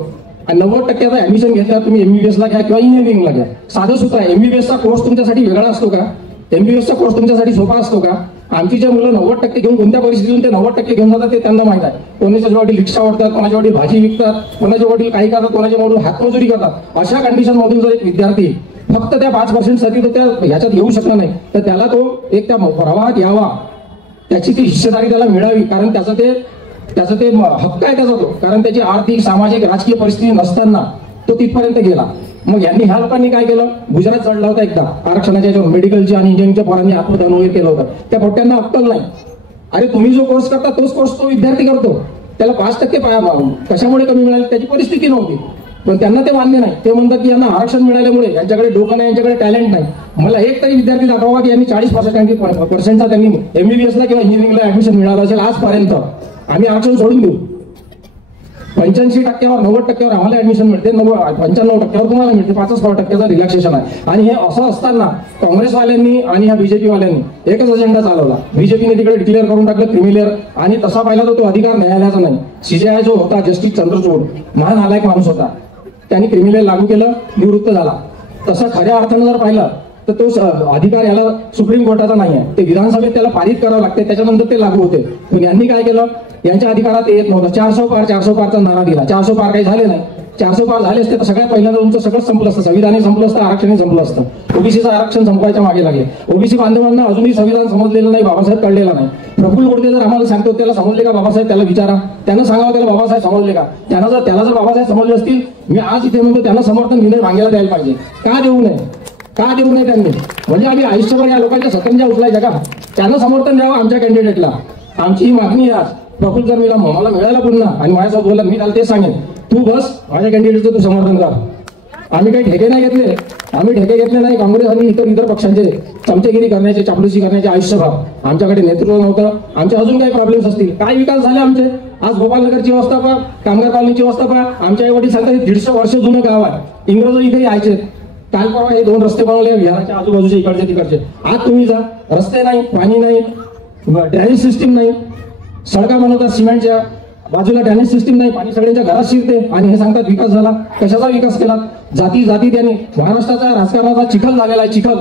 आणि 90% ऍडमिशन घेतल्यावर तुम्ही MBBS ला घ्या किंवा इंजिनिअरिंगला घ्या. साधं सूत्र आहे. MBBS कोर्स तुमच्यासाठी वेगळा असतो का. MBBS कोर्स तुमच्यासाठी सोपा असतो का. आमची जे मुलं 90% घेऊन कोणत्या परिस्थितीतून ते 90% घेऊन जातात ते त्यांना माहित आहे. कोणाच्या वडील रिक्षा ओढतात, कोणाच्या वडील भाजी विकतात, कोणाच्या वडील काही करतात, कोणाच्या वडील हातमजुरी करतात. अशा कंडिशन मधून जर एक विद्यार्थी फक्त त्या 5% साठी तो त्या ह्याच्यात येऊ शकला नाही, तर त्याला तो एक त्या प्रवाहात यावा, त्याची ती हिस्सेदारी त्याला मिळावी. कारण त्याचं ते त्याचं ते हक्क आहे त्याचा तो, कारण त्याची आर्थिक सामाजिक राजकीय परिस्थिती नसताना तो तिथपर्यंत गेला. मग यांनी ह्या लोकांनी काय केलं, गुजरात चढला होता एकदा आरक्षणाच्या याच्यावर, मेडिकलच्या आणि इंजिनिअरिंगच्या पोरांनी आत्मदान वगैरे केलं होतं. त्या पोट्यांना अक्कल नाही. अरे तुम्ही जो कोर्स करता तोच कोर्स तो विद्यार्थी करतो, त्याला 5% कशामुळे कमी मिळाले, त्याची परिस्थिती नव्हती. पण त्यांना ते मान्य नाही. ते म्हणतात की यांना आरक्षण मिळाल्यामुळे यांच्याकडे डोकं नाही, यांच्याकडे टॅलेंट नाही. मला एक तरी विद्यार्थी दाखवा की यांनी 40% त्यांनी MBBS किंवा इंजिनिअरिंगला ऍडमिशन मिळालं असेल आजपर्यंत. आम्ही आरक्षण सोडून देऊ. 85% 90% आम्हाला ऍडमिशन मिळते, 95% तुम्हाला मिळते, 5% रिलॅक्सेशन आहे. आणि हे असं असताना काँग्रेसवाल्यांनी आणि ह्या बीजेपी वाल्यांनी एकच अजेंडा चालवला. बीजेपीने तिकडे डिक्लेअर करून टाकलं क्रिमिलेअर, आणि तसा पाहिला तर तो अधिकार न्यायालयाचा नाही. CJI जो होता जस्टिस चंद्रचूड, महान नालायक माणूस होता, त्यांनी क्रिमिलेअर लागू केलं, निवृत्त झाला. तसा खऱ्या अर्थानं जर पाहिलं तर तो अधिकार याला सुप्रीम कोर्टाचा नाही आहे, ते विधानसभेत त्याला पारित करावं लागते, त्याच्यानंतर ते लागू होते. पण यांनी काय केलं, यांच्या अधिकारात येत नव्हतं. 400 पारचा नारा दिला. 400 पार काही झाले नाही. 400 पार झाले असते तर सगळ्यात पहिल्यांदा तुमचं सगळं संपलं असतं, संविधानही संपलं असतं, आरक्षणही संपलं असतं. ओबीसीचं आरक्षण संपवायच्या मागे लागले. ओबीसी बांधवांना अजूनही संविधान समजलेलं नाही, बाबासाहेब कळलेला नाही. प्रफुल्ल गोडसे जर आम्हाला सांगतो त्याला समजले का बाबासाहेब, त्याला विचारा, त्यांना सांगावं त्याला बाबासाहेब समजले का. त्याला जर बाबासाहेब समजले असतील, मी आज इथे म्हणतो त्यांना समर्थन विनय भांगेला द्यायला पाहिजे. का देऊ नये, का देऊ नये त्यांनी, म्हणजे आम्ही आयुष्यभर या लोकांच्या सतंजा उचलायच्या का. त्यांना समर्थन द्यावं आमच्या कॅन्डिडेटला. आमची ही मागणी आहे आज. प्रफुल्ल जर मला मिळाला पुन्हा आणि माझ्यासोबत बोलला, मी त्याला तेच सांगेन, तू बस माझ्या कॅन्डिडेटचं तू समर्थन कर. आम्ही काही ठेके नाही घेतले, आम्ही ठेके घेतले नाही. काँग्रेस आणि इतर पक्षांचे चमचेगिरी करण्याचे, चापलुसी करण्याचे आयुष्यभर. आमच्याकडे नेतृत्व नव्हतं. आमचे अजून काही प्रॉब्लेम्स असतील, काय विकास झाले आमचे. आज गोपालनगरची अवस्था पहा, कामगार कॉलनीची अवस्था पहा. आमच्या आई वडील सांगतात 150 वर्ष जुनं गाव आहे, इंग्रज इथे यायचे. काल परवा हे 2 रस्ते बनवले विहाराच्या आजूबाजूचे, इकडचे तिकडचे. आज तुम्ही जा, रस्ते नाही, पाणी नाही, ड्रेनेज सिस्टीम नाही. सडका बनवतात सिमेंटच्या, बाजूला ड्रेनेज सिस्टीम नाही, पाणी सगळ्यांच्या घरात शिरते. आणि हे सांगतात विकास झाला. कशाचा विकास केला. जाती त्यांनी महाराष्ट्राचा राजकारणाचा चिखल झालेला आहे, चिखल.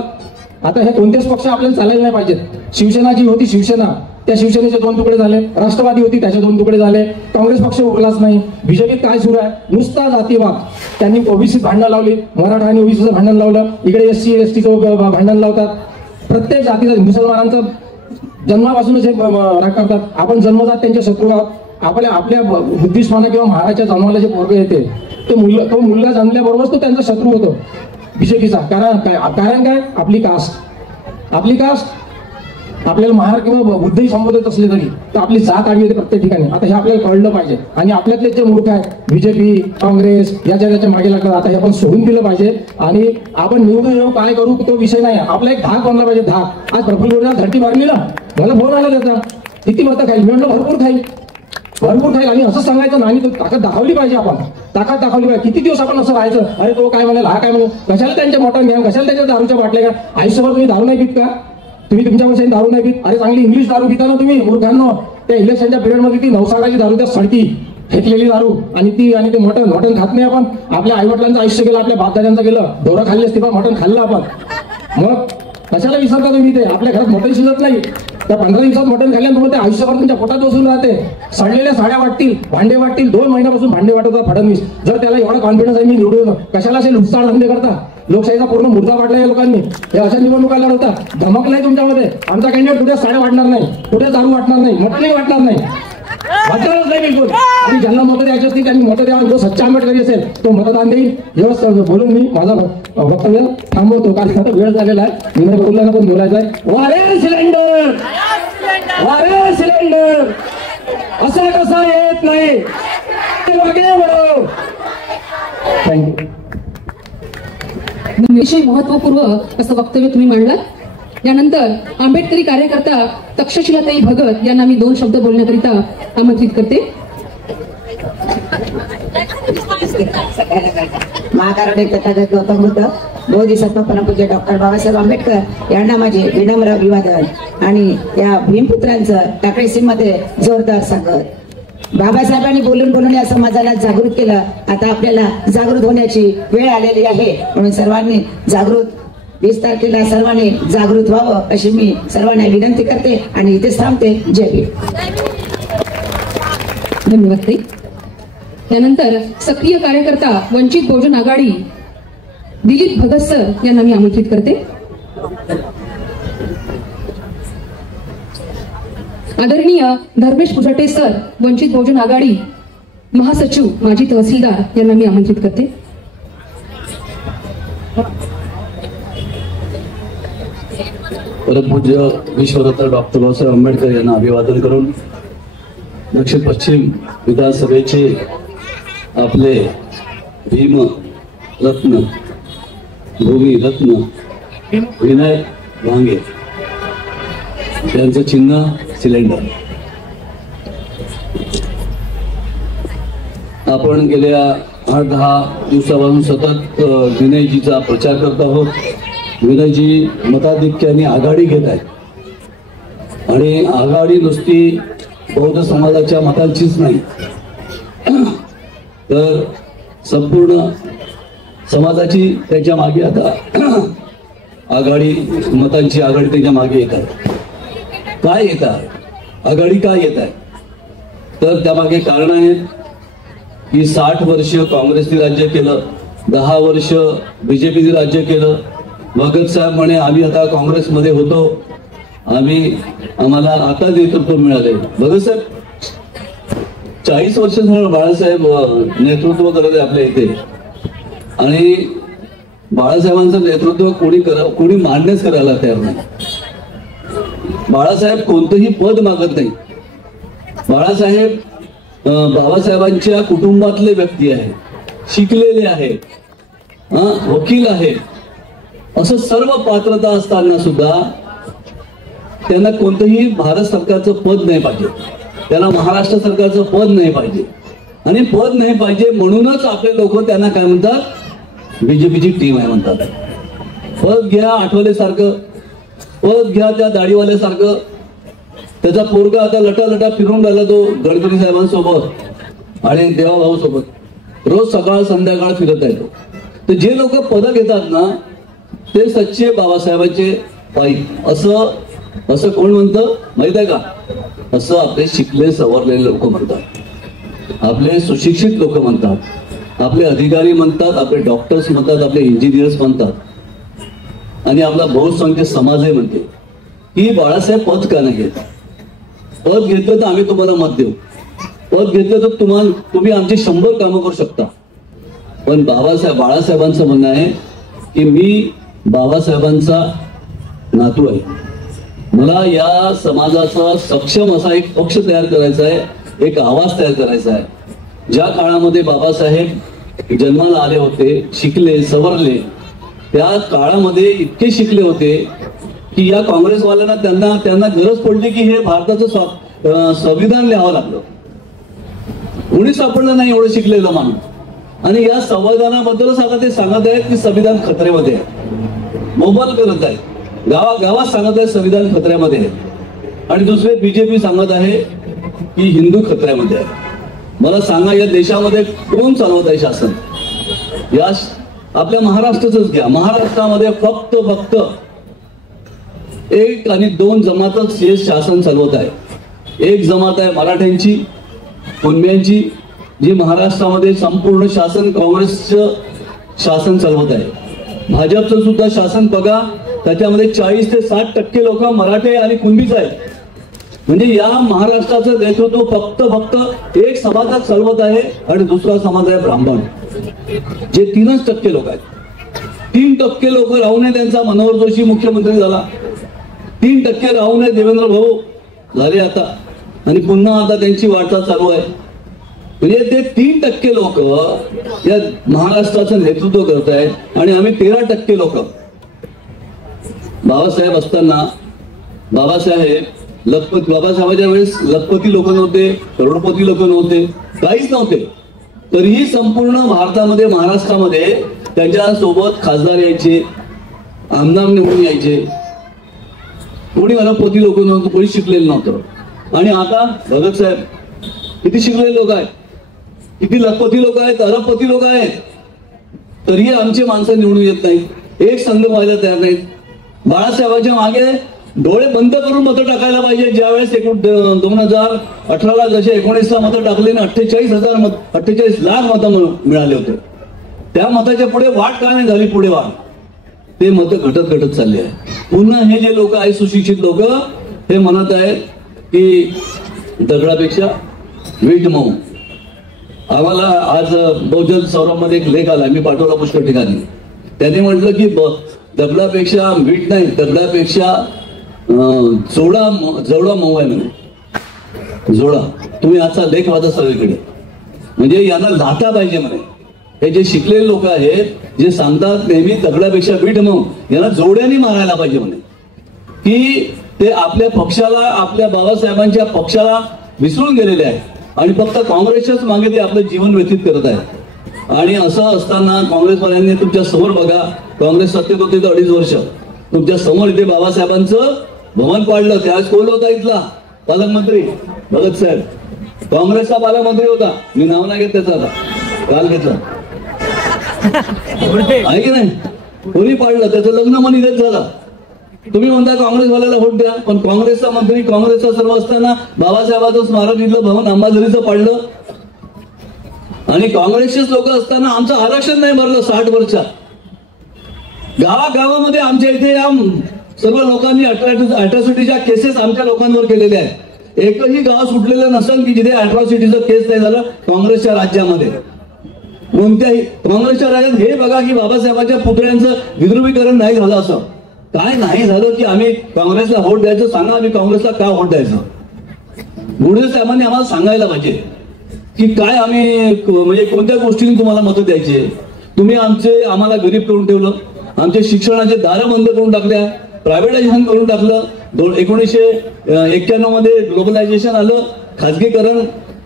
आता हे कोणतेच पक्ष आपल्याला चालायला नाही पाहिजेत. शिवसेना जी होती, शिवसेना, त्या शिवसेनेचे 2 तुकडे झाले. राष्ट्रवादी होती, त्याचे 2 तुकडे झाले. काँग्रेस पक्ष उरलाच नाही. बीजेपीत काय सुरू आहे, नुसता जातीवाद. त्यांनी ओबीसी भांडणं लावली, मराठा आणि ओबीसीचं भांडण लावलं, इकडे SC STचं भांडण लावतात. प्रत्येक जातीचं, मुसलमानांचं जन्मापासूनच हे राग करतात. आपण जन्मजात त्यांचे शत्रू आहोत. आपल्या बुद्धिस्माना किंवा महाराजच्या जन्माला जे पोरग येते, तो मुलगा जन्मल्याबरोबरच तो त्यांचा शत्रू होतो बीजेपीचा. कारण काय, आपली कास्ट आपल्याला महार किंवा बुद्धही संबोधत असले तरी तर आपली जात आडवी येते प्रत्येक ठिकाणी. आता हे आपल्याला कळलं पाहिजे. आणि आपल्यातले जे मूर्ख आहेत, बीजेपी, काँग्रेस याच्या मागे लागतात. आता हे आपण सोडून दिलं पाहिजे. आणि आपण निवडून येऊ, काय करू तो विषय नाही. आपला एक धाक बनला पाहिजे, धाक. आज प्रफुल्ल गोडसे धरती मारली ना, मला फोन आला त्याचा, किती मतं खाईल. मी म्हटलं भरपूर खाईल. आणि असं सांगायचं नाही, तो ताकद दाखवली पाहिजे. आपण ताकद दाखवली पाहिजे. किती दिवस आपण असं राहायचं, अरे तो काय म्हणाल, हा काय म्हणाल. कशाला त्यांच्या मटण घ्या, कशाला त्यांच्या दारूच्या बाटल्या का. आयुष्यभर तुम्ही दारू नाही पित का, तुम्ही तुमच्या पैशाने दारू नाही पित. अरे चांगली इंग्लिश दारू पिता ना तुम्ही मूर्खांनो. त्या इलेक्शनच्या पिरियडमध्ये ती 9 दारू, त्या सडकी फेकलेली दारू, आणि ते मटण खात नाही आपण. आपल्या आईवडिलांचं आयुष्य गेलं, आपल्या बापदादांचं गेलं, ढोरं खाल्ली असते पण मटण खाल्लं आपण. मग कशाला विसरता तुम्ही. ते आपल्या घरात मटण शिजत नाही. त्या 15 दिवसात मटण खाल्ल्यानंतर ते आयुष्यभर तुमच्या पोटात बसून राहते. सडलेल्या साड्या वाटतील, भांडे वाटतील. 2 महिन्यापासून भांडे वाटत होता फडणवीस. जर त्याला एवढा कॉन्फिडन्स आहे मी निवडून, कशाला असे लुटसाळ धंदे करता. लोकशाहीचा पूर्ण मुद्दा वाटला या लोकांनी. हे अशा निवडणुका लढवतात. धमक नाही तुमच्यामध्ये. आमचा कॅन्डिडेट कुठे साड्या वाटणार नाही, कुठे दारू वाटणार नाही, मटणही वाटणार नाही, वाटणारच नाही बिलकुल. आणि ज्यांना मतं द्यायची असतील त्यांनी मतं द्यावं. जो सच्चा आंबेडकरी असेल तो मतदान देईल. व्यवस्थित बोलून मी माझा वक्तव्य थांबवतो, कारण आता वेळ झालेला आहे. विनय बोलला पण बोलायचं आहे. वारे सिलेंडर, वारे सिलेंडर असा कसा येत नाही. थँक्यू. विषय महत्वपूर्ण असं वक्तव्य तुम्ही मांडलं. यानंतर आंबेडकरी कार्यकर्ता तक्षशिलाताई भगत यांना मी 2 शब्द बोलण्याकरिता आमंत्रित करते. महाकारुणिक तथागत गौतम बुद्ध, बोधिसत्व परमपूज्य डॉक्टर बाबासाहेब आंबेडकर यांना माझे विनम्र अभिवादन. आणि या भीमपुत्रांचं टाकळीसीमध्ये जोरदार स्वागत. बाबासाहेबांनी बोलून या समाजाला जागृत केलं. आता आपल्याला जागृत होण्याची वेळ आलेली आहे. म्हणून सर्वांनी जागृत, 20 तारखेला सर्वांनी जागृत व्हावं अशी मी सर्वांना विनंती करते आणि इथेच थांबते. जय भीम. धन्यवाद ताई. त्यानंतर सक्रिय कार्यकर्ता वंचित बहुजन आघाडी दिलीप भगत सर यांना मी आमंत्रित करते. आदरणीय धर्मेश पुजाटे सर, वंचित बहुजन आघाडी महासचिव, माजी तहसीलदार यांना मी आमंत्रित करते. परमपूज्य विश्वरत्न डॉक्टर बाबासाहेब आंबेडकर यांना अभिवादन करून दक्षिण पश्चिम विधानसभेचे आपले भीम रत्न, भूमी रत्न विनय भांगे यांचं चिन्ह सिलेंडर. आपण गेल्या 8-10 दिवसापासून सतत विनयजीचा प्रचार करत आहोत. विनयजी मताधिक्याने आघाडी घेत आहेत आणि आघाडी नुसती बौद्ध समाजाच्या मतांचीच नाही, तर संपूर्ण समाजाची त्याच्या मागे आता आघाडी, मतांची आघाडी त्याच्या मागे येत आहे. काय येत आहे आघाडी, काय येत आहे, तर त्यामागे कारण आहेत की 60 वर्ष काँग्रेसने राज्य केलं, 10 वर्ष बीजेपीने राज्य केलं. भगत साहेब म्हणे आम्ही आता काँग्रेसमध्ये होतो, आम्हाला आता नेतृत्व मिळाले. भगत साहेब 40 वर्ष झालं बाळासाहेब नेतृत्व करत आहे आपल्या इथे, आणि बाळासाहेबांचं नेतृत्व कोणी मान्यच करायला तयार नाही. बाळासाहेब कोणतंही पद मागत नाही. बाळासाहेब बाबासाहेबांच्या कुटुंबातले व्यक्ती आहे, शिकलेले आहे, वकील आहे, असं सर्व पात्रता असताना सुद्धा त्यांना कोणतंही भारत सरकारचं पद नाही पाहिजे, त्यांना महाराष्ट्र सरकारचं पद नाही पाहिजे. आणि पद नाही पाहिजे म्हणूनच आपले लोक त्यांना काय म्हणतात, बीजेपीची टीम आहे म्हणतात. पद घ्या आठवलेसारखं, पद घ्या त्या दाढीवाल्यासारखं. त्याचा पोरगा आता लटा फिरून राहिला तो गडकरी साहेबांसोबत आणि देवाभाऊ सोबत रोज सकाळ संध्याकाळ फिरत आहे तो. तर जे लोक पद घेतात ना ते सच्चे बाबासाहेबांचे पायी. असं कोण म्हणतं माहित आहे का? असं आपले शिकले सवरलेले लोक म्हणतात, आपले सुशिक्षित लोक म्हणतात, आपले अधिकारी म्हणतात, आपले डॉक्टर्स म्हणतात, आपले इंजिनियर्स म्हणतात, आणि आपला बहुसंख्य समाजही म्हणते की बाळासाहेब पद का नाही घेत. पद घेतलं तर आम्ही तुम्हाला मत देऊ, पद घेतलं तर तुम्ही आमची 100 कामं करू शकता. पण बाळासाहेबांचं म्हणणं आहे की मी बाबासाहेबांचा नातू आहे, मला या समाजाचा सक्षम असा एक पक्ष तयार करायचा आहे, एक आवाज तयार करायचा आहे. ज्या काळामध्ये बाबासाहेब जन्माला आले होते, शिकले सवरले, त्या काळामध्ये इतके शिकले होते की या काँग्रेसवाल्यांना त्यांना गरज पडली की हे भारताचं संविधान लिहावं लागलं. कोणी सापडलं नाही एवढं शिकलेलं माणूस. आणि या संविधानाबद्दलच आता ते सांगत आहेत की संविधान खतऱ्यामध्ये आहे, मोबाईल करत आहे, गावागावात सांगत आहे संविधान खतऱ्यामध्ये आहे. आणि दुसरे बीजेपी सांगत आहे की हिंदू खतऱ्यामध्ये आहे. मला सांगा या देशामध्ये कोण चालवत आहे शासन? या आपल्या महाराष्ट्राचंच घ्या. महाराष्ट्रामध्ये फक्त 1 आणि 2 जमातच हे शासन चालवत आहे. एक जमात आहे मराठ्यांची, कुणब्यांची, जी महाराष्ट्रामध्ये संपूर्ण शासन काँग्रेसचं शासन चालवत आहे. भाजपचं सुद्धा शासन बघा, त्याच्यामध्ये 40 ते 60% लोक मराठे आणि कुणबीच आहेत. म्हणजे या महाराष्ट्राचं नेतृत्व फक्त एक समाजात चालवत आहे आणि दुसरा समाज आहे ब्राह्मण, जे 3% लोक आहेत. 3% लोक राहू नये त्यांचा मनोहर जोशी मुख्यमंत्री झाला, 3% राहू नये देवेंद्र भाऊ झाले आता, आणि पुन्हा आता त्यांची वाटचाल चालू आहे. म्हणजे ते 3% लोक या महाराष्ट्राचं नेतृत्व करत आहेत आणि आम्ही 13% लोक. बाबासाहेब असताना बाबासाहेबांच्या वेळेस लखपती लोक नव्हते, करोडपती लोक नव्हते, काहीच नव्हते. तरीही संपूर्ण भारतामध्ये, महाराष्ट्रामध्ये त्यांच्या सोबत खासदार यायचे, आमदार निवडून यायचे. कोणी अरबपती लोक नव्हतं, कोणी शिकलेलं नव्हतं. आणि आता भगत साहेब किती शिकलेले लोक आहेत, किती लखपती लोक आहेत, अरबपती लोक आहेत, तरीही आमचे माणसं निवडून येत नाहीत, एक संघ व्हायला तयार नाहीत. बाळासाहेबांच्या मागे डोळे बंद करून मतं टाकायला पाहिजे. ज्यावेळेस 2018ला जसे 19ला मतं टाकले ना, 48 लाख मतं मिळाले होते. त्या मताच्या पुढे वाट का नाही झाली, पुढे वाट, ते मतं घटत चालले आहे. पुन्हा हे जे लोक आहेत सुशिक्षित लोक, हे म्हणत आहेत की दगडापेक्षा वीट मऊ. आम्हाला आज बहुजन सौरभमध्ये एक लेख आला, मी पाठवला पुष्कळ ठिकाणी. त्याने म्हटलं की दगडापेक्षा वीट नाही, दगडापेक्षा जोडा मऊ आहे म्हणे. जोडा. तुम्ही आजचा लेख वाचा सगळीकडे. म्हणजे यांना लाथा पाहिजे म्हणे. हे जे शिकलेले लोक आहेत, जे सांगतात नेहमी दगडापेक्षा वीट मऊ, यांना जोड्याने मारायला पाहिजे म्हणे. की ते आपल्या पक्षाला, आपल्या बाबासाहेबांच्या पक्षाला विसरून गेलेले आहेत आणि फक्त काँग्रेसच्याच मागे ते आपलं जीवन व्यतीत करत आहेत. आणि असं असताना काँग्रेसवाल्यांनी तुमच्या समोर बघा, काँग्रेस सत्तेत होते 2.5 वर्ष, तुमच्या समोर इथे बाबासाहेबांचं भवन पाडलं. त्यावेळेस कोण होता इथला पालकमंत्री? भगत साहेब. काँग्रेसचा पालकमंत्री होता, मी नाव नाही घेत त्याचं, आता काल घेतलं आहे की नाही. कोणी पाडलं? त्याचं लग्न मन इथेच झालं. तुम्ही म्हणता काँग्रेसवाल्याला व्होट द्या, पण काँग्रेसचा मंत्री, काँग्रेसचा सर्व असताना बाबासाहेबांचं स्मारक इथलं भवन अंबाझरीचं पाडलं. आणि काँग्रेसचेच लोक असताना आमचं आरक्षण नाही भरलं 60 वर्षात. गावागावामध्ये आमच्या इथे या सर्व लोकांनी अट्रॉसिटीच्या केसेस आमच्या लोकांवर केलेल्या आहेत. एकही गाव सुटलेलं नसेल की जिथे अट्रॉसिटीचं केस नाही झालं काँग्रेसच्या राज्यामध्ये. कोणत्याही काँग्रेसच्या राज्यात हे बघा की बाबासाहेबांच्या पुतळ्यांचं विद्रुपीकरण नाही झालं. असं काय नाही झालं की आम्ही काँग्रेसला व्होट द्यायचं? सांगा, आम्ही काँग्रेसला का व्होट द्यायचं? गुडे साहेबांनी आम्हाला सांगायला पाहिजे की काय आम्ही म्हणजे कोणत्या गोष्टींनी तुम्हाला मतं द्यायचे. तुम्ही आम्हाला गरीब करून ठेवलं, आमचे शिक्षणाचे दारं बंद करून टाकल्या, प्रायव्हेटायझेशन करून टाकलं. 1991 मध्ये ग्लोबलायझेशन आलं, खाजगीकरण,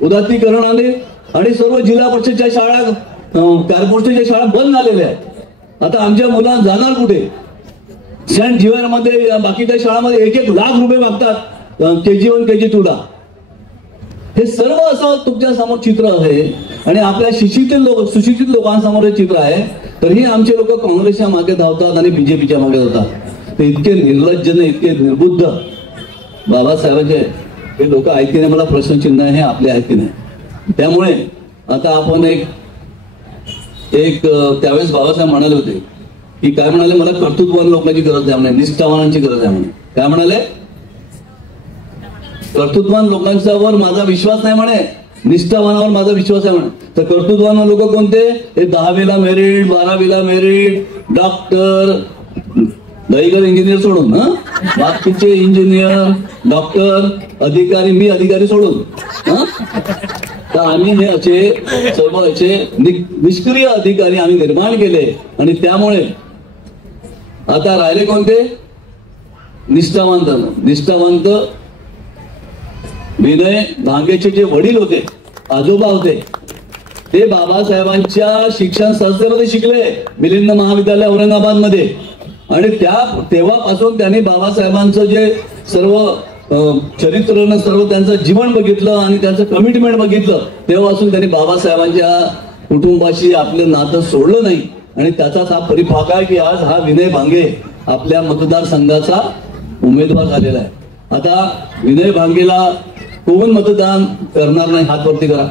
उदात्तीकरण आले आणि सर्व जिल्हा परिषदच्या शाळा, कॉर्पोरेशनच्या शाळा बंद झालेल्या आहेत. आता आमच्या मुलांना जाणार कुठे? सेंट जीवनमध्ये, बाकीच्या शाळांमध्ये 1-1 लाख रुपये मागतात KG1 KG2 ला. हे सर्व असं तुमच्या समोर चित्र आहे आणि आपल्या सुशिक्षित लोकांसमोर हे चित्र आहे. तरीही आमचे लोक काँग्रेसच्या मागे धावतात आणि बीजेपीच्या मागे धावतात. ते इतके निर्लज्ज, इतके निर्बुद्ध बाबासाहेबांचे हे लोक आहेत की नाही, मला प्रश्नचिन्ह आहे, हे आपले आहेत की नाही. त्यामुळे आता आपण एक त्यावेळेस बाबासाहेब म्हणाले होते की काय म्हणाले, मला कर्तृत्ववान लोकांची गरज आहे म्हणे, निष्ठावानांची गरज आहे म्हणे. काय म्हणाले? कर्तृत्ववान लोकांच्यावर माझा विश्वास नाही म्हणे, निष्ठावानावर माझा विश्वास आहे म्हणे. तर कर्तृत्ववान लोक कोणते? हे 10वीला मेरिट, 12वीला मेरिट, डॉक्टर, दहीकर इंजिनियर सोडून, बाकीचे इंजिनियर, डॉक्टर, अधिकारी, मी अधिकारी सोडून, तर आम्ही हे असे सर्व असे निष्क्रिय अधिकारी आम्ही निर्माण केले. आणि त्यामुळे आता राहिले कोणते? निष्ठावंत विनय भांगेचे जे वडील होते, आजोबा होते, ते बाबासाहेबांच्या शिक्षण संस्थेमध्ये शिकले, मिलिंद महाविद्यालय औरंगाबाद मध्ये. आणि तेव्हापासून त्यांनी बाबासाहेबांचं जे सर्व चरित्र, सर्व त्यांचं जीवन बघितलं आणि त्यांचं कमिटमेंट बघितलं. तेव्हापासून त्यांनी बाबासाहेबांच्या कुटुंबाशी आपलं नातं सोडलं नाही. आणि त्याचाच हा परिपाक आहे की आज हा विनय भांगे आपल्या मतदारसंघाचा उमेदवार झालेला आहे. आता विनय भांगेला कोण मतदान करणार नाही? हात वरती करा.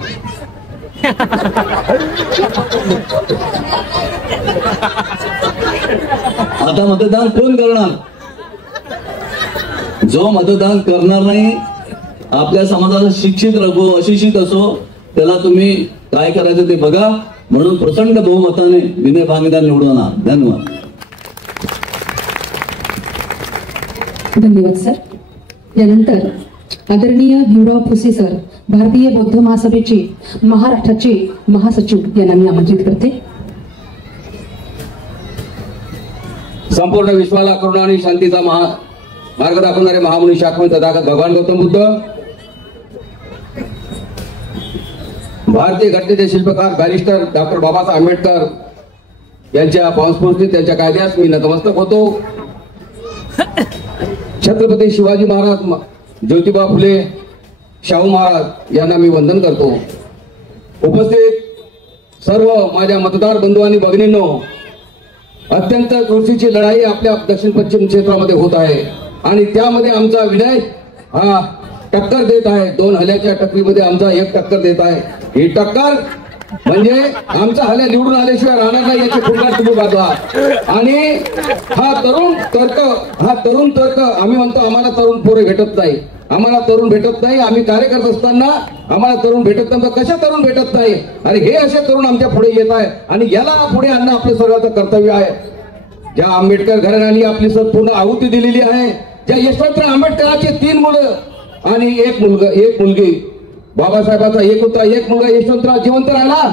आता मतदान कोण करणार? जो मतदान करणार नाही, आपल्या समाजाचा शिक्षित असो अशिक्षित असो, त्याला तुम्ही काय करायचं ते बघा. म्हणून प्रचंड बहुमताने विनय भांगेला निवडून आणा. धन्यवाद. धन्यवाद सर. यानंतर आदरणीय भीमराव फुसे सर, भारतीय बौद्ध महासभेचे महाराष्ट्राचे महासचिव यांना मी आमंत्रित करते. संपूर्ण विश्वाला करुणा आणि शांतीचा मार्ग दाखवणारे महामुनी शाक्य तथागत भगवान गौतम बुद्ध, भारतीय घटनेचे शिल्पकार बॅरिस्टर डॉक्टर बाबासाहेब आंबेडकर यांच्या पावसास्फूर्तीत त्यांच्या कायद्यास मी नतमस्तक होतो. छत्रपती शिवाजी महाराज, ज्योतिबा फुले, शाहू महाराज यांना मी वंदन करतो. उपस्थित सर्व माझ्या मतदार बंधू आणि भगिनींनो, अत्यंत चुरशीची लढाई आपल्या दक्षिण पश्चिम क्षेत्रामध्ये होत आहे आणि त्यामध्ये आमचा विनय हा टक्कर देत आहे. 2 हल्ल्याच्या टक्करीमध्ये आमचा 1 टक्कर देत आहे. ही टक्कर म्हणजे आमचा हल्ला निवडून आल्याशिवाय राहणार नाही याची फुटणार तुम्ही बाजवा. आणि हा तरुण तर्क आम्ही म्हणतो आम्हाला तरुण पोरे भेटत नाही. आम्हाला तरुण भेटत नाही, आम्ही कार्य करत असताना आम्हाला तरुण भेटत नाही. कशा तरुण भेटत नाही? अरे हे असे तरुण आमच्या पुढे येत आहे आणि याला पुढे आणणं आपलं सर्वांचं कर्तव्य आहे. ज्या आंबेडकर घराण्याने आपली संपूर्ण आहुती दिलेली आहे, ज्या यशवंतराव आंबेडकरांची 3 मुलं आणि एक मुलगी, बाबासाहेबाचा एक होता, एक मुलगा यशवंतराव जिवंत राहिला,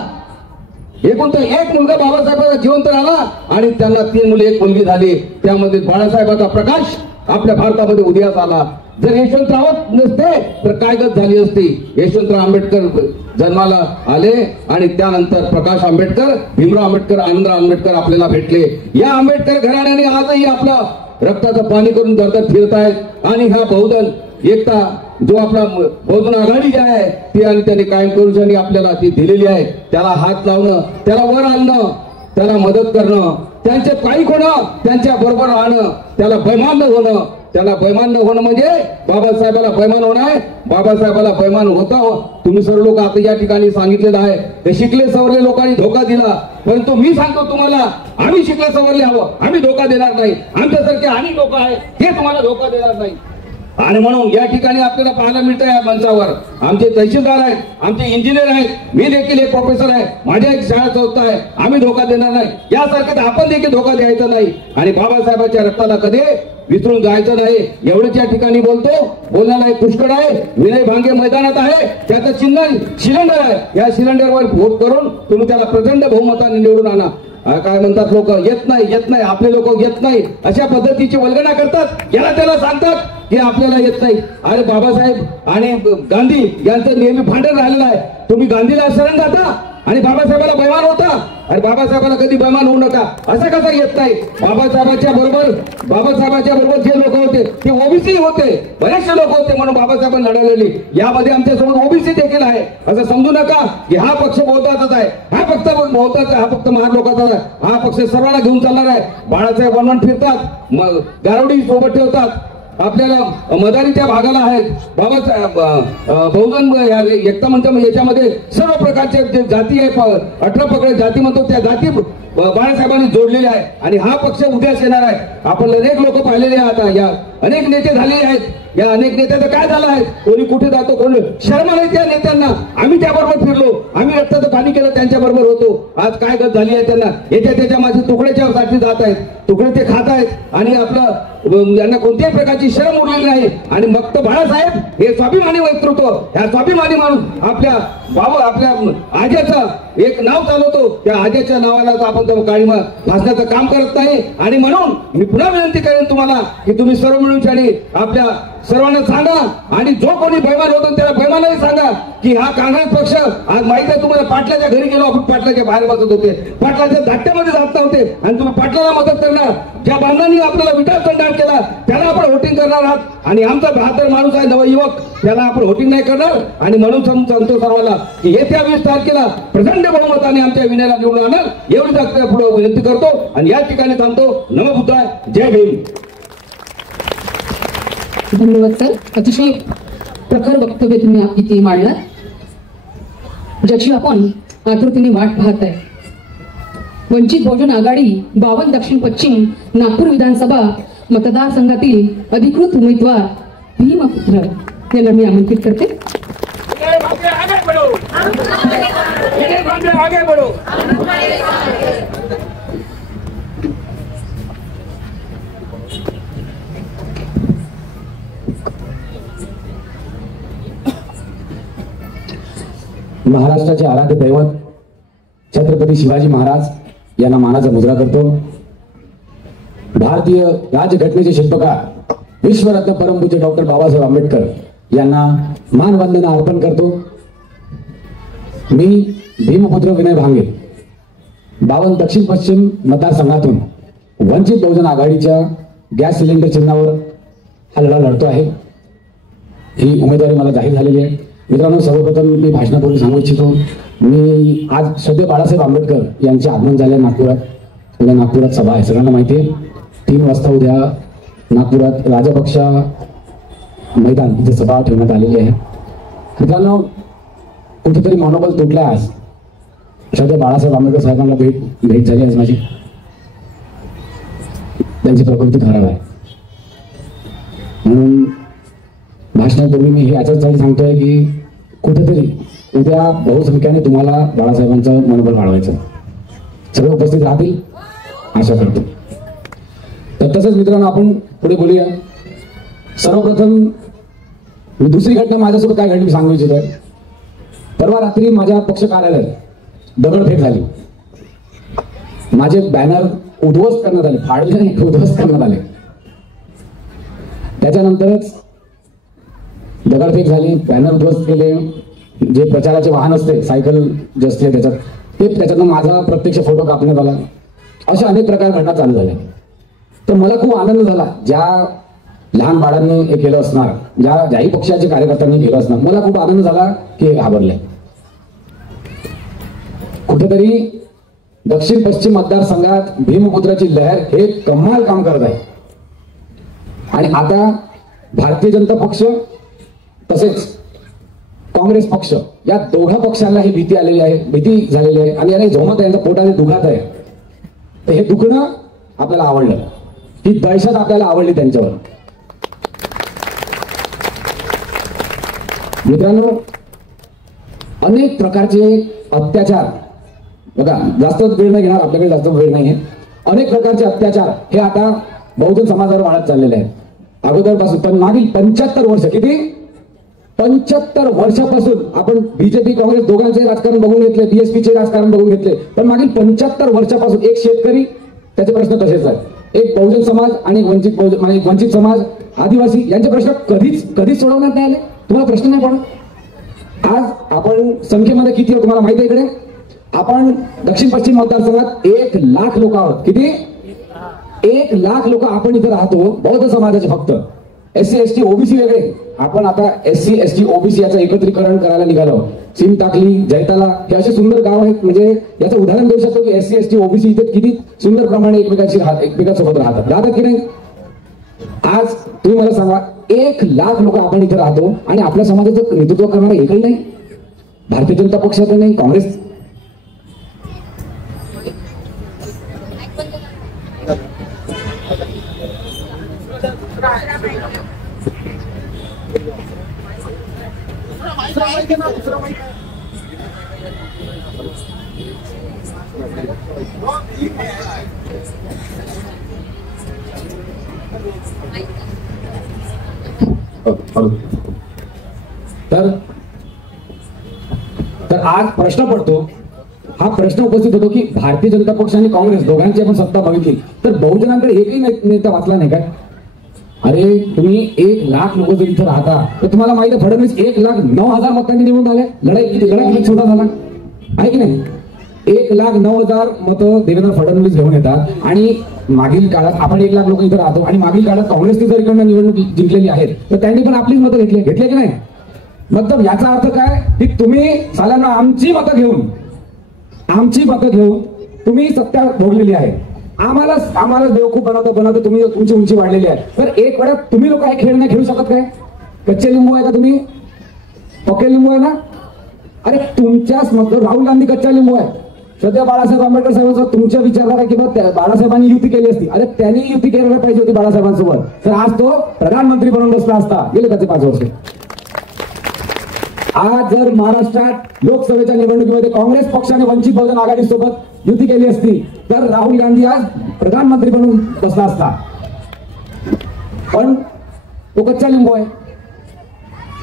एकूणता एक मुलगा बाबासाहेबांचा जिवंत राहिला आणि त्यांना 3 मुले 1 मुलगी झाली. त्यामध्ये बाळासाहेबांचा प्रकाश आपल्या भारतामध्ये उदयास आला. जर यशवंतराव नसते तर काय गत झाली असती? यशवंतराव आंबेडकर जन्माला आले आणि त्यानंतर प्रकाश आंबेडकर, भीमराव आंबेडकर, आनंदराव आंबेडकर आपल्याला भेटले. या आंबेडकर घराण्याने आजही आपला रक्ताचं पाणी करून दरदर फिरत आहेत आणि हा बहुजन एकता जो आपला बहुजन आघाडी जी आहे ती आणि त्यांनी कायम करून आपल्याला ती दिलेली आहे. त्याला हात लावणं, त्याला वर आणणं, त्याला मदत करणं, त्यांचे पायी होणं, त्यांच्या बरोबर राहणं, त्याला बैमान होणं. त्याला बैमान न होणं म्हणजे बाबासाहेबाला बैमान होणं आहे. बाबासाहेबाला बैमान होतं. तुम्ही सर्व लोक आता या ठिकाणी सांगितलेलं आहे, हे शिकले सवरले लोकांनी धोका दिला, परंतु मी सांगतो तुम्हाला, आम्ही शिकले सवरले हवं, आम्ही धोका देणार नाही. आमच्यासारखे अनेक लोक आहेत ते तुम्हाला धोका देणार नाही. आणि म्हणून या ठिकाणी आपल्याला पाहायला मिळतं या मंचावर आमचे तहसीलदार आहेत, आमचे इंजिनियर आहेत, मी देखील एक प्रोफेसर आहे, माझ्या एक शाळा संस्था आहे. आम्ही धोका देणार नाही. यासारखे आपण देखील धोका द्यायचा नाही आणि बाबासाहेबांच्या रक्ताला कधी विसरून जायचं नाही. एवढंच या ठिकाणी बोलतो. बोलण्याला एक पुष्कळ आहे. विनय भांगे मैदानात आहे, त्याचं चिन्ह सिलेंडर आहे. या सिलेंडरवर वोट करून तुम्ही त्याला प्रचंड बहुमताने निवडून आणा. काय म्हणतात लोक, येत नाही, आपले लोक येत नाही, अशा पद्धतीची वल्गना करतात. याला त्याला सांगतात की आपल्याला येत नाही. अरे बाबासाहेब आणि गांधी यांचं नेहमी भांडण राहिलेलं आहे. तुम्ही गांधीला शरण जाता आणि बाबासाहेबाला बैमान होता. अरे बाबासाहेबाला कधी बैमान होऊ नका. असं कसं येत नाही? बाबासाहेबांच्या बरोबर जे लोक होते ते ओबीसी होते, बरेचसे लोक होते, म्हणून बाबासाहेबांनी लढवलेली. यामध्ये आमच्यासोबत ओबीसी देखील आहे. असं समजू नका की हा पक्ष बहुताचाच आहे, हा फक्त बहुताचा, हा फक्त महार लोकांचा आहे, हा पक्ष सर्वांना घेऊन चालणार आहे. बाळासाहेब वनवन फिरतात, मग गारवडी सोबत ठेवतात. आपल्याला मदारीच्या भागाला आहेत बाबासाहेब बहुजन एकता मंच, याच्यामध्ये सर्व प्रकारचे जे जाती आहे, 18 प्रकारच्या जाती म्हणतो, त्या जाती बाळासाहेबांनी जोडलेल्या आहे आणि हा पक्ष उद्यास येणार आहे. आपण अनेक लोक पाहिलेले आहेत, या अनेक नेते झालेले आहेत. या अनेक नेत्याचं काय झालं आहे? कोणी कुठे जातो, कोणी शर्म नाही त्या नेत्यांना. आम्ही त्याबरोबर फिरलो, आम्ही रक्ताचं पाणी केलं, त्यांच्या बरोबर होतो. आज काय गत झाली आहे त्यांना? त्याच्या माझे तुकड्याच्या साठी जात आहेत, तुकडे ते खात आहेत आणि आपलं यांना कोणत्याही प्रकारची शरम उरलेली नाही. आणि मग तर बाळासाहेब हे स्वाभिमानी नेतृत्व, ह्या स्वाभिमानी माणूस आपल्या आज्याचं एक नाव चालवतो. त्या आज्याच्या नावाला आपण काळीमा भासण्याचं काम करत नाही. आणि म्हणून मी पुन्हा विनंती करेन तुम्हाला की तुम्ही सर्व मिळून आपल्या सर्वांना सांगा आणि जो कोणी बैमान होतो त्याला बैमानही सांगा की हा काँग्रेस पक्ष, आज माहिती आहे तुम्हाला, पाटलाच्या घरी गेलो आपण, पाटलाच्या बाहेर बसत होते, पाटलाच्या धाट्यामध्ये जात नव्हते आणि तुम्ही पाटलाला मदत करणार. ज्या बांधवांनी आपल्याला विटाळ संडाण केला त्याला आपण व्होटिंग करणार आहात आणि आमचा 72 माणूस आहे नवयुवक, त्याला आपण व्होटिंग नाही करणार. आणि म्हणून सांगतो सर्वांना की येत्या 20 तारखेला प्रचंड बहुमताने आमच्या विनयला निवडून आणाल, एवढी पुढे विनंती करतो आणि या ठिकाणी थांबतो. नमो बुद्धाय, जय भीम. धन्यवाद सर, अतिशय प्रखर वक्तव्य तुम्ही इथे मांडलात, ज्याची आपण आतुरतेने वाट पाहत आहे. वंचित बहुजन आघाडी 52 दक्षिण पश्चिम नागपूर विधानसभा मतदारसंघातील अधिकृत उमेदवार भीमपुत्र यांना मी आमंत्रित करते. महाराष्ट्राचे आराध्य दैवत छत्रपती शिवाजी महाराज यांना मानाचा मुजरा करतो. भारतीय राज्यघटनेचे शिल्पकार विश्वरत्न परमपूज्य डॉक्टर बाबासाहेब आंबेडकर यांना मानवंदना अर्पण करतो. मी भीमपुत्र विनय भांगे 52 दक्षिण पश्चिम मतदारसंघातून वंचित बहुजन आघाडीच्या गॅस सिलेंडर चिन्हावर हा लढा लढतो आहे. ही उमेदवारी मला जाहीर झालेली आहे. मित्रांनो, सर्वप्रथम मी भाषणापूर्वी सांगू इच्छितो, मी आज सध्या बाळासाहेब आंबेडकर यांचे आगमन झाले नागपुरात. उद्या नागपुरात सभा आहे, सगळ्यांना माहिती आहे. 3 वाजता उद्या नागपुरात राजपक्षा मैदान इथे सभा ठेवण्यात आलेली आहे. मित्रांनो, कुठेतरी मनोबल तुटले. आज सध्या बाळासाहेब आंबेडकर साहेबांना भेट झाली आज माझी. त्यांची प्रकृती खराब आहे म्हणून भाषणापूर्वी मी हे याच्यासाठी सांगतोय की कुठेतरी उद्या बहुसंख्याने तुम्हाला बाळासाहेबांचं मनोबल वाढवायचं. सगळे उपस्थित राहतील आशा करतो. तर तसंच मित्रांनो आपण पुढे बोलूया. सर्वप्रथम मी दुसरी घटना माझ्यासोबत काय घडली मी सांगू इच्छितोय. परवा रात्री माझ्या पक्ष कार्यालयात दगडफेक झाली. माझे बॅनर उद्ध्वस्त करण्यात आले, फाडले नाही, उद्ध्वस्त करण्यात आले. त्याच्यानंतरच दगडफेक झाली, बॅनर उद्ध्वस्त केले. जे प्रचाराचे वाहन असते, सायकल जे असते त्याच्यातनं माझा प्रत्यक्ष फोटो कापण्यात आला. अशा अनेक प्रकार घटना चालू झाल्या. तर मला खूप आनंद झाला. ज्या लहान बाळांनी हे केलं असणार, ज्याही पक्षाच्या कार्यकर्त्यांनी केलं असणार, मला खूप आनंद झाला की हे घाबरले. कुठेतरी दक्षिण पश्चिम मतदारसंघात भीमपुत्राची लहर हे कमाल काम करत आहे. आणि आता भारतीय जनता पक्ष तसेच काँग्रेस पक्ष या दोघा पक्षांना ही भीती आलेली आहे, भीती झालेली आहे. आणि याला झोमत आहे, पोटाने दुखात आहे. तर हे दुखणं आपल्याला आवडलं, ही दहशत आपल्याला आवडली त्यांच्यावर. मित्रांनो, अनेक प्रकारचे अत्याचार, बघा जास्त वेळ नाही घेणार, आपल्याकडे जास्त वेळ नाही आहे. अनेक प्रकारचे अत्याचार हे आता बहुजन समाजावर वाढत चाललेले आहेत. अगोदरपासून पण मागील 75 वर्ष, किती 75 वर्षापासून आपण बीजेपी काँग्रेस दोघांचे राजकारण बघून घेतले, बीएसपीचे राजकारण बघून घेतले. पण मागील 75 वर्षापासून एक शेतकरी, त्याचे प्रश्न तसेच आहेत. एक बहुजन समाज आणि वंचित समाज, आदिवासी यांचे प्रश्न कधीच सोडवण्यात नाही आले. तुम्हाला प्रश्न नाही पडत. आज आपण संख्येमध्ये किती आहे तुम्हाला माहिती आहे? इकडे आपण दक्षिण पश्चिम मतदारसंघात 1 लाख लोक आहोत. किती? 1 लाख लोक आपण इथे राहतो, बौद्ध समाजाचे फक्त. SC ST OBC वेगळे. आपण आता SC ST OBC याचं एकत्रीकरण करायला निघालो. सिम टाकली, जैताला, हे असे सुंदर गाव आहेत. म्हणजे याचं उदाहरण देऊ शकतो की SC ST OBC इथे किती सुंदर प्रमाणे एकमेकांसोबत राहतात की नाही. आज तुम्ही मला सांगा, 1 लाख लोक आपण इथे राहतो आणि आपल्या समाजाचं नेतृत्व करणारे एकही नाही. भारतीय जनता पक्षाचं नाही, काँग्रेस. तर आज प्रश्न पडतो, हा प्रश्न उपस्थित होतो की भारतीय जनता पक्ष आणि काँग्रेस दोघांची आपण सत्ता बघितली तर बहुजनांकडे एकही नेता वाचला नाही काय? अरे तुम्ही 1 लाख लोक जर इथे राहता तर तुम्हाला माहिती आहे फडणवीस 1,09,000 मतांनी निवडून आले. लढाई किती छोटा झाला आहे की नाही? 1,09,000 मतं देवेंद्र फडणवीस घेऊन येतात आणि मागील काळात आपण 1 लाख लोक इथे राहतो आणि मागील काळात काँग्रेसने जर इकडनं निवडणूक जिंकलेली आहेत तर त्यांनी पण आपलीच मतं घेतले की नाही? मतलब याचा अर्थ काय की तुम्ही सालांना आमची मतं घेऊन तुम्ही सत्ता भोगलेली आहे. आम्हाला बेवकूफ बनवतो तुम्ही, तुमची उंची वाढलेली आहे. तर एक वेळा तुम्ही लोक हे खेळ नाही खेळू शकत काय? कच्चे लिंबू आहे का तुम्ही? पक्के लिंबू आहे ना? अरे तुमच्याच मत राहुल गांधी कच्चा लिंबू आहे. सध्या बाळासाहेब आंबेडकर साहेबांचा तुमच्या विचारधारा की बाळासाहेबांनी युती केली असती. अरे त्यांनी युती करायला पाहिजे होती बाळासाहेबांसोबत, तर आज तो प्रधानमंत्री बनून बसला असता. गेले त्याचे 5 वर्ष. आज जर महाराष्ट्रात लोकसभेच्या निवडणुकीमध्ये काँग्रेस पक्षाने वंचित बहुजन आघाडीसोबत युती केली असती तर राहुल गांधी आज प्रधानमंत्री बनून बसला असता. पण तो कच्चा लिंबू आहे.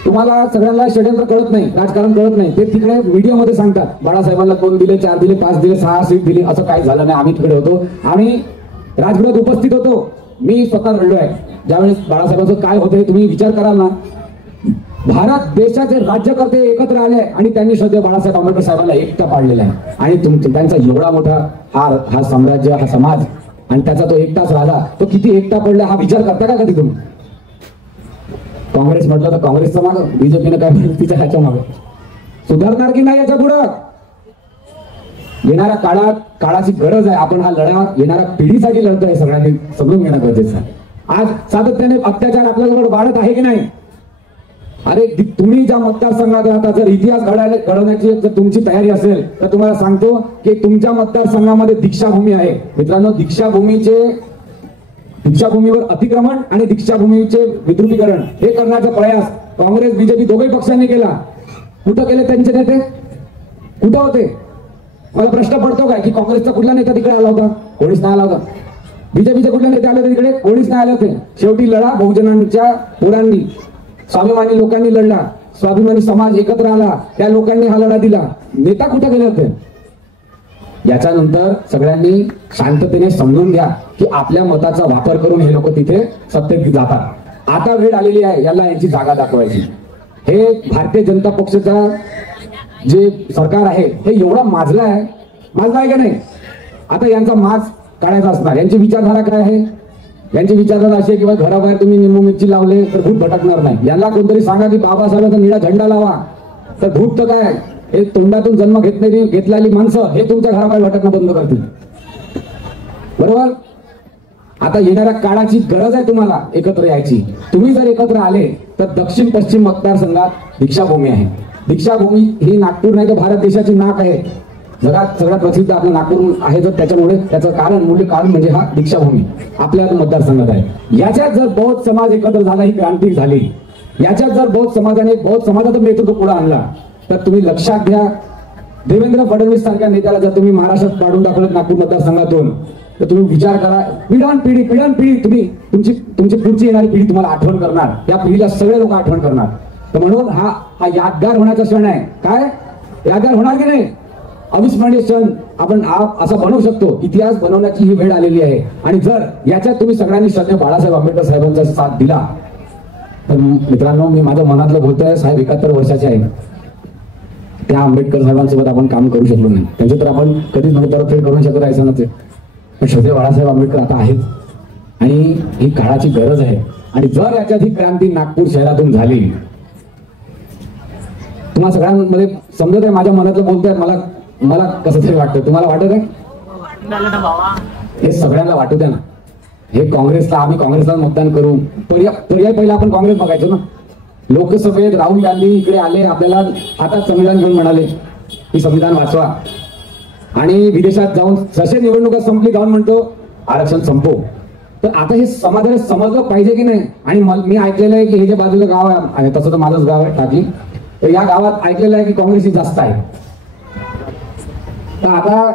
तुम्हाला सगळ्यांना षड्यंत्र कळत नाही, राजकारण कळत नाही. ते तिकडे मीडियामध्ये सांगतात बाळासाहेबांना 2 दिले, 4 दिले, 5 दिले, 6 सीट दिली. असं काही झालं नाही. आम्ही तिकडे होतो, आम्ही राजगृहात उपस्थित होतो. मी स्वतः रडलो आहे ज्यावेळेस बाळासाहेबांचं काय होतं तुम्ही विचार कराल ना. भारत देशाचे राज्यकर्ते एकत्र आले आणि त्यांनी श्रद्धेय बाळासाहेब आंबेडकर साहेबांना एकटा पाडलेला आहे. आणि त्यांचा एवढा मोठा हा साम्राज्य, हा समाज आणि त्याचा तो एकटाच राजा, तो किती एकटा पडला हा विचार करता का कधी तुम्ही? काँग्रेस म्हटलं तर काँग्रेसचं मागं, बीजेपीनं काय म्हटलं तिच्या ह्याच्या मागं. सुधारणार की नाही याच्या पुढं? येणाऱ्या काळाची गरज आहे. आपण हा लढा येणाऱ्या पिढीसाठी लढतोय, सगळ्यांनी समजून घेणं गरजेचं आहे. आज सातत्याने अत्याचार आपल्याजवळ वाढत आहे की नाही? अरे तुम्ही ज्या मतदारसंघात राहता, जर इतिहास घडवण्याची जर तुमची तयारी असेल तर तुम्हाला सांगतो की तुमच्या मतदारसंघामध्ये दीक्षाभूमी आहे. मित्रांनो, दीक्षाभूमीचे दीक्षाभूमीवर अतिक्रमण आणि दीक्षाभूमीचे विद्रुपीकरण हे करण्याचा प्रयास काँग्रेस बीजेपी दोघेही पक्षांनी केला. कुठं केले त्यांचे नेते? कुठं होते? मला प्रश्न पडतो काय की काँग्रेसचा कुठला नेता तिकडे आला होता? कोणीच नाही आला होता. बीजेपीचे कुठले नेते आले होते तिकडे? कोणीच नाही आले होते. शेवटी लढा बहुजनांच्या पोरांनी, स्वाभिमानी लोकांनी लढला. स्वाभिमानी समाज एकत्र आला, त्या लोकांनी हा लढा दिला. नेता कुठे गेले होते? याच्यानंतर सगळ्यांनी शांततेने समजून घ्या की आपल्या मताचा वापर करून हे लोक तिथे सत्तेत जातात. आता वेळ आलेली आहे याला यांची जागा दाखवायची. हे भारतीय जनता पक्षाचा जे सरकार आहे हे एवढा माजला आहे का नाही? आता यांचा माज काढायचा असणार. यांची विचारधारा काय आहे? यांची विचारधारा अशी आहे की घराबाहेर तुम्ही निंबू मिरची लावले तर भूत भटकणार नाही. यांना कोणतरी सांगा की बाबासाहेबांचा निळा झेंडा लावा तर भूत तर काय, हे तोंडातून जन्म घेतलेली माणसं हे तुमच्या घराबाहेर भटकणं बंद करतील. बरोबर? आता येणाऱ्या काळाची गरज आहे तुम्हाला एकत्र यायची. तुम्ही जर एकत्र आले तर दक्षिण पश्चिम मतदारसंघात दीक्षाभूमी आहे. दीक्षाभूमी ही नागपूर नाही तर भारत देशाची नाक आहे. जगात सगळ्यात प्रसिद्ध आपलं नागपूर आहे, तर त्याच्यामुळे त्याचं मूळ कारण म्हणजे हा दीक्षाभूमी आपल्या मतदारसंघात आहे. याच्यात जर बौद्ध समाज एकत्र झाला, ही क्रांती झाली, याच्यात जर बौद्ध समाजाचं नेतृत्व पुढे आणला तर तुम्ही लक्षात घ्या, देवेंद्र फडणवीस सारख्या नेत्याला जर तुम्ही महाराष्ट्रात काढून टाकलं नागपूर मतदारसंघातून तर तुम्ही विचार करा, पिढ्यान पिढी तुम्ही तुमची पुढची येणारी पिढी तुम्हाला आठवण करणार. या पिढीला सगळे लोक आठवण करणार. तर म्हणून हा यादगार होण्याचा क्षण आहे. काय यादगार होणार की नाही? अविस्मरणीय क्षण आपण असं बनवू शकतो. इतिहास बनवण्याची ही वेळ आलेली आहे. आणि जर याच्यात तुम्ही सगळ्यांनी श्रद्धेय बाळासाहेब आंबेडकर साहेबांचा साथ दिला तर मित्रांनो, मी माझ्या मनातलं बोलतोय, साहेब 71 वर्षाचे आहेत. त्या आंबेडकर साहेबांसोबत आपण काम करू शकलो नाही. त्यांचे तर आपण कधीच परतफेड करू शकत राहायचं नव्हते. पण श्रद्धेय बाळासाहेब आंबेडकर आता आहेत आणि ही काळाची गरज आहे. आणि जर याच्यात ही क्रांती नागपूर शहरातून झाली, तुम्हाला सगळ्यांमध्ये समजत आहे माझ्या मनातलं बोलतोय, मला कसं तरी वाटतं. तुम्हाला वाटत आहे? हे सगळ्यांना वाटू द्या ना. हे आम्ही काँग्रेसला मतदान करू, पर्याय पहिला आपण काँग्रेस बघायचो ना. लोकसभेत राहुल गांधी इकडे आले, आपल्याला हातात संविधान घेऊन म्हणाले की संविधान वाचवा. आणि विदेशात जाऊन जसे निवडणुका संपली जाऊन म्हणतो आरक्षण संपव. तर आता हे समाजाला समजलं पाहिजे की नाही? आणि मी ऐकलेलं आहे की हे जे बाजूला गाव आहे, तसं तर माझंच गाव आहे टाकली, तर या गावात ऐकलेलं आहे की काँग्रेस ही जास्त आहे. तर आता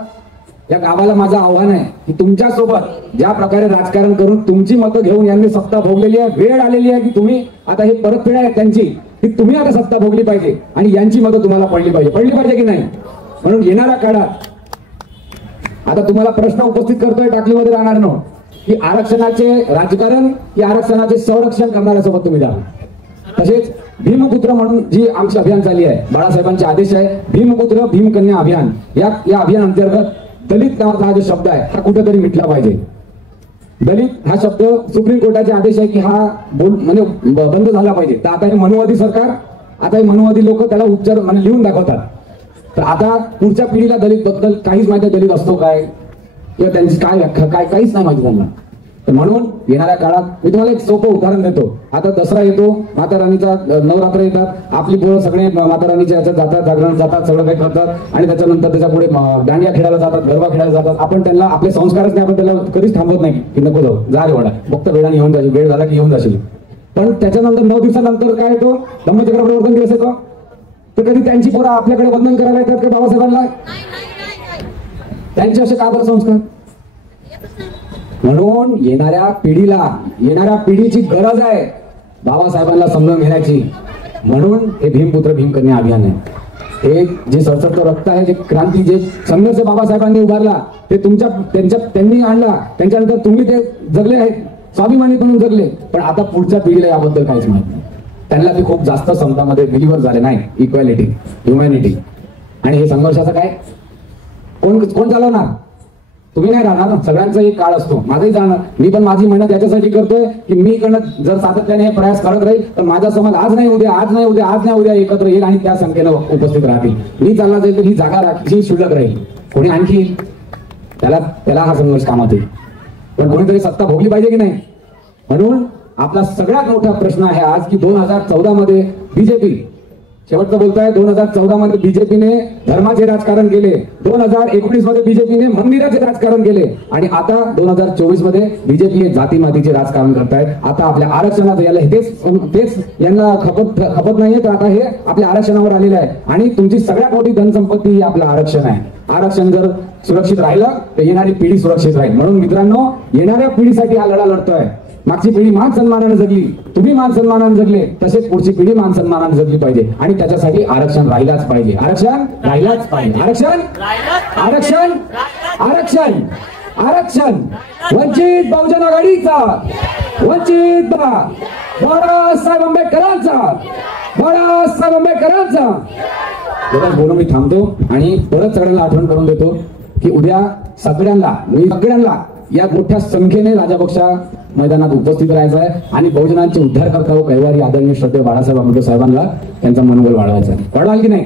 या गावाला माझं आव्हान आहे की तुमच्या सोबत ज्या प्रकारे राजकारण करून तुमची मतं घेऊन यांनी सत्ता भोगलेली आहे, वेळ आलेली आहे की तुम्ही आता हे परतफेड आहे त्यांची, की तुम्ही आता सत्ता भोगली पाहिजे आणि यांची मतं तुम्हाला पडली पाहिजे की नाही? म्हणून येणाऱ्या काळात आता तुम्हाला प्रश्न उपस्थित करतोय टाकलीमध्ये राहणार न की आरक्षणाचे राजकारण की आरक्षणाचे संरक्षण करणाऱ्यासोबत तुम्ही जा. तसेच भीमपुत्र म्हणून जी आमची अभियान चालली आहे, बाळासाहेबांचे आदेश आहे भीमपुत्र भीमकन्या अभियान. या अभियान अंतर्गत दलित नावाचा हा जो शब्द आहे हा कुठेतरी मिटला पाहिजे. दलित हा शब्द सुप्रीम कोर्टाचे आदेश आहे की हा म्हणजे बंद झाला पाहिजे. तर आता हे मनुवादी सरकार, आता हे मनुवादी लोक त्याला उपचार लिहून दाखवतात. तर आता पुढच्या पिढीला दलित बद्दल काहीच माहिती, दलित असतो काय किंवा त्यांची काय काहीच नाही माहिती त्यांना. तर म्हणून येणाऱ्या काळात मी तुम्हाला एक सोपं उदाहरण देतो. आता दसरा येतो, माता राणीचा नवरात्र येतात, आपली पोरं सगळे माता राणीच्या याच्यात जातात, जागरण जातात, सगळं काही करतात आणि त्याच्यानंतर त्याच्या पुढे दांडिया खेळायला जातात, गरबा खेळायला जातात. आपण त्यांना आपले संस्कारच नाही, आपण त्याला कधीच थांबवत नाही की नको जाऊ, जा रे वाडा, फक्त वेळाने येऊन जाशील, वेळ झाला की येऊन जाशील. पण त्याच्यानंतर 9 दिवसानंतर काय येतो, धम्मचक्र प्रवर्तन दिवस येतो. तर कधी त्यांची पोरं आपल्याकडे वंदन करायला येतात की बाबासाहेबांना? त्यांचे असे का बरं संस्कार? म्हणून येणाऱ्या पिढीची गरज आहे बाबासाहेबांना समजून घेण्याची. म्हणून हे भीमपुत्र भीमकन्या अभियान आहे. हे जे सळसळतं रक्त आहे, जे क्रांती, जे संघर्ष बाबासाहेबांनी उभारला ते त्यांनी आणला. त्यांच्यानंतर तुम्ही ते जगले आहेत, स्वाभिमानी म्हणून जगले. पण आता पुढच्या पिढीला याबद्दल काहीच माहित नाही. त्यांना ते खूप जास्त समतामध्ये बिलीव्हर झाले नाही, इक्वॅलिटी, ह्युमॅनिटी. आणि हे संघर्षाचं काय कोण चालवणार? तुम्ही नाही राहणार ना. सगळ्यांचा एक काळ असतो, माझाही जाणार. मी पण माझी मेहनत याच्यासाठी करतोय की मी जर सातत्याने हे प्रयास करत राहील तर माझा समाज आज नाही उद्या एकत्र येईल आणि त्या संख्येनं उपस्थित राहतील. मी चालला जाईल तर ही जागा राखीची शिल्लक राहील, कोणी आणखी त्याला हा संघर्ष कामात येईल. पण कोणीतरी सत्ता भोगली पाहिजे की नाही? म्हणून आपला सगळ्यात मोठा प्रश्न आहे आज की 2014 मध्ये बीजेपी शेवटचं बोलताय. 2014 मध्ये बीजेपीने धर्माचे राजकारण केले, 2019 मध्ये बीजेपीने मंदिराचे राजकारण केले आणि आता 2024 मध्ये बीजेपी हे जाती मातीचे राजकारण करतायत. आता आपल्या आरक्षणाचं याला तेच यांना खपत नाहीये, तर आता हे आपल्या आरक्षणावर आलेलं आहे आणि तुमची सगळ्यात मोठी धनसंपत्ती ही आपलं आरक्षण आहे. आरक्षण जर सुरक्षित राहिलं तर येणारी पिढी सुरक्षित राहील. म्हणून मित्रांनो, येणाऱ्या पिढीसाठी हा लढा लढतोय. मागची पिढी मान सन्मानाने जगली, तुम्ही मान सन्मानाने जगले, तसेच पुढची पिढी मान सन्मानाने जगली पाहिजे आणि त्याच्यासाठी आरक्षण राहिलाच पाहिजे. आरक्षण राहिलाच पाहिजे. आरक्षण आरक्षण आरक्षण आरक्षण वंचित बहुजन आघाडीचा, वंचित बाळासाहेब आंबेडकरांचा, बाळासाहेब आंबेडकरांचा. बोलून मी थांबतो आणि परत सगळ्यांना आठवण करून देतो की उद्या सगळ्यांना या मोठ्या संख्येने राजापक्षा मैदानात उपस्थित राहायचं आहे आणि बहुजनांचे उद्धार करता व कैवारी आदरणीय श्रद्धेय बाळासाहेब आंबेडकर साहेबांना त्यांचं मनोबल वाढवायचं आहे. वाढवाल की नाही?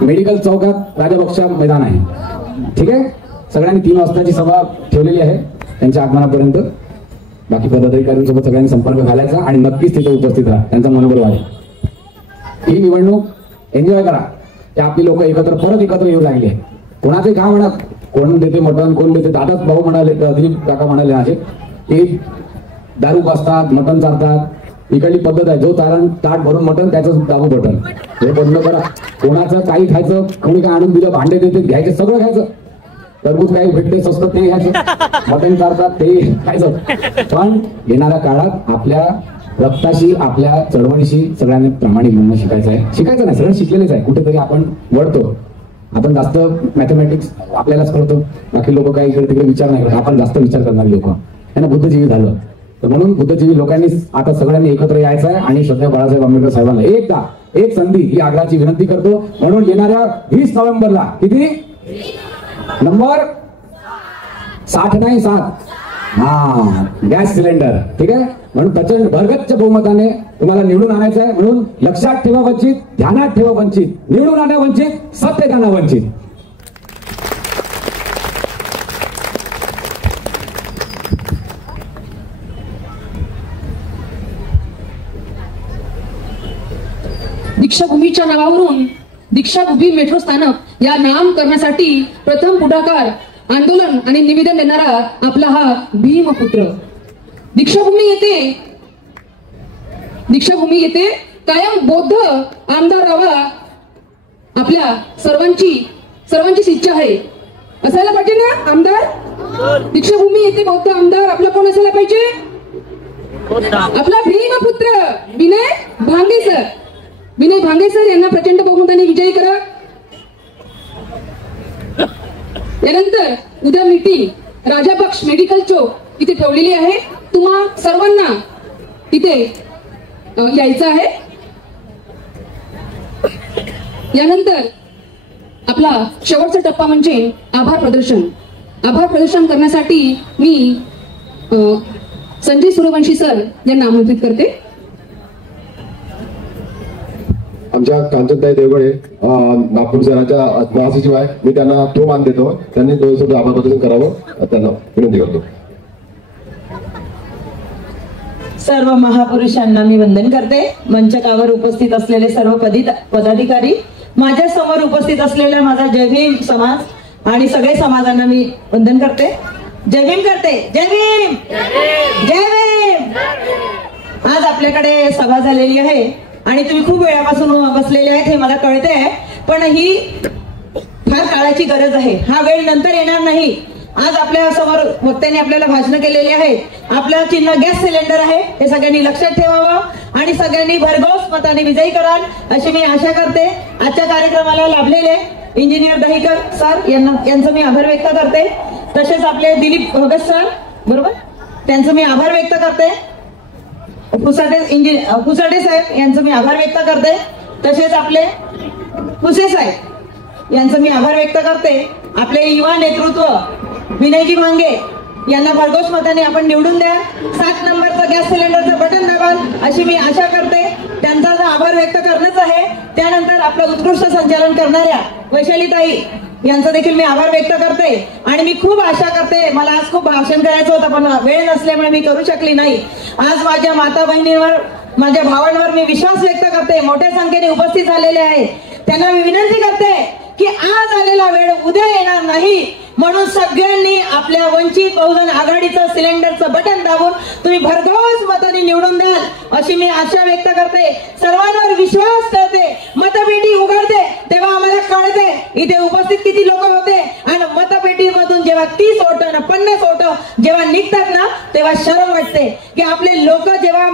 मेडिकल चौकात राजापक्षा मैदान आहे. ठीक आहे, सगळ्यांनी 3 वाजताची सभा ठेवलेली आहे त्यांच्या आगमनापर्यंत. बाकी पदाधिकाऱ्यांसोबत सगळ्यांनी संपर्क घालायचा आणि नक्कीच तिथे उपस्थित राहा, त्यांचं मनोबल वाढेल. ही निवडणूक एन्जॉय करा. त्या आपली लोक परत एकत्र येऊ लागले. कोणाचे काय म्हणत, कोण देते मटण, कोण देते, दादाच भाऊ म्हणाले, दिलीप काका म्हणाले असे की दारू पाजतात, मटण चालतात. इकडली पद्धत आहे, जो ताट भरून मटण त्याचं दाबू बटन. हे बंद करा. कोणाचं काही खायचं, कोणी काय आणून दिलं, भांडे देते घ्यायचे, सगळं खायचं. तरबूज काही भेटते स्वस्त ते घ्यायचं, मटण चालतात ते खायचं. पण येणाऱ्या काळात आपल्या रक्ताशी, आपल्या चळवळीशी सगळ्यांनी प्रामाणिक म्हणणं शिकायचं आहे. शिकायचं नाही, सगळं शिकलेलेच आहे. कुठेतरी आपण वळतो. आपण जास्त मॅथमॅटिक्स आपल्यालाच कळतो, बाकी लोक काही इकडे तिकडे विचार नाही करत. आपण जास्त विचार करणारे लोक, त्यांना बुद्धजीवी झालं. तर म्हणून बुद्धजीवी लोकांनी आता सगळ्यांनी एकत्र यायचं आहे आणि श्रद्धेय बाळासाहेब आंबेडकर साहेबांना एक संधी ही आग्रहाची विनंती करतो. म्हणून येणाऱ्या 20 नोव्हेंबरला किती नंबर 60 नाही 7 गॅस सिलेंडर. ठीक आहे, म्हणून प्रचंड भरगच्च बहुमताने तुम्हाला निवडून आणायचं आहे. म्हणून लक्षात ठेवा वंचित, ध्यानात ठेवा वंचित, निवडून आणा वंचित, सत्य जाणा वंचित. दीक्षाभूमीच्या नावावरून दीक्षाभूमी मेट्रो स्थानक या नाम करण्यासाठी प्रथम पुढाकार, आंदोलन आणि निवेदन देणारा आपला हा भीमपुत्र. दीक्षाभूमी येथे कायम बौद्ध आमदार राहावा आपल्या सर्वांचीच इच्छा आहे. असायला पाहिजे ना आमदार? दीक्षाभूमी येथे बौद्ध आमदार आपला कोण असायला पाहिजे? आपला भीमपुत्र विनय भांगे सर. विनय भांगे सर यांना प्रचंड बहुमताने विजयी करा. यानंतर उद्या मीटिंग राजापक्ष मेडिकल चौक इथे ठेवलेली आहे. तुम्हा सर्वांना तिथे यायचं आहे. यानंतर आपला शेवटचा टप्पा म्हणजे आभार प्रदर्शन. आभार प्रदर्शन करण्यासाठी मी संजय सूर्यवंशी सर यांना आमंत्रित करते. आमच्या कांचनताई देवगडे नागपूर शहराच्या महासचिव आहे. मी त्यांना तो मान देतो. त्यांनी थोडंसं आभार प्रदर्शन करावं त्यांना विनंती करतो. सर्व महापुरुषांना मी वंदन करते. मंचकावर उपस्थित असलेले सर्व पदाधिकारी, माझ्या समोर उपस्थित असलेला माझा जय भीम समाज आणि सगळे समाजांना मी वंदन करते. जय भीम करते. जय भीम, जय भीम. आज आपल्याकडे सभा झालेली आहे आणि तुम्ही खूप वेळापासून बसलेले आहेत हे मला कळते आहे, पण ही फार काळाची गरज आहे. हा वेळ नंतर येणार नाही. आज आपल्या समोर वक्त्यांनी आपल्याला भाषण केलेली आहेत. आपलं चिन्ह गॅस सिलेंडर आहे, हे सगळ्यांनी लक्षात ठेवावं आणि सगळ्यांनी भरघोस मताने विजयी कराल अशी मी आशा करते. आजच्या कार्यक्रमाला लाभलेले इंजिनियर दहीकर सर यांचं मी आभार व्यक्त करते. तसेच आपले दिलीप भगत सर, बरोबर, त्यांचं मी आभार व्यक्त करते. फुसाडे साहेब यांचं मी आभार व्यक्त करते. तसेच आपले फुसे साहेब यांचं मी आभार व्यक्त करते. आपले युवा नेतृत्व विनयजी भांगे यांना भरघोस मताने आपण निवडून द्या. 7 नंबरचं गॅस सिलेंडरचं बटन दाबाल अशी मी आशा करते. त्यांचा आभार व्यक्त करणंच आहे. त्यानंतर आपलं उत्कृष्ट संचालन करणाऱ्या वैशालीताई यांचा देखील मी आभार व्यक्त करते. आणि मी खूप आशा करते, मला आज खूप भाषण करायचं होतं पण वेळ नसल्यामुळे मी करू शकली नाही. आज माझ्या माता बहिणींवर माझ्या भावांवर मी विश्वास व्यक्त करते, मोठ्या संख्येने उपस्थित झालेले आहे, त्यांना मी विनंती करते की आज आलेला वेळ उद्या येणार नाही, म्हणून सगळ्यांनी आपल्या वंचित बहुजन आघाडीचं सिलेंडरचं बटन दाबून तुम्ही भरघोस मताने निवडून द्याल अशी मी आशा व्यक्त करते. सर्वांवर विश्वास ठेवते. मतपेटी उघडते तेव्हा आम्हाला कळते इथे उपस्थित किती लोक होते आणि मतपेटीमधून जेव्हा 30 ओट ना 50 ओट जेव्हा निघतात ना तेव्हा शरम वाटते की आपले लोक जेव्हा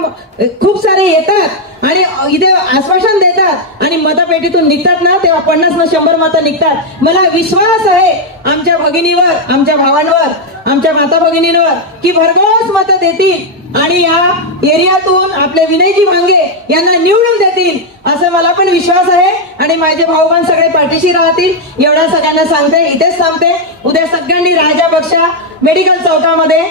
खूप सारे येतात आणि इथे आश्वासन देतात आणि मतपेटीतून निघतात ना तेव्हा 50 ना 100 मतं निघतात. मला विश्वास आहे आमच्या भगिनीवर, आमच्या भावांवर, आमच्या माता भगिनींवर की भरघोस मतं देतील आणि या एरियातून आपले विनयजी भांगे यांना निवडून देतील असं मला पण विश्वास आहे. आणि माझे भाऊबंद सगळे पाठीशी राहतील एवढा सगळ्यांना सांगते. इथेच थांबते. उद्या सगळ्यांनी राजा बक्षा मेडिकल चौकामध्ये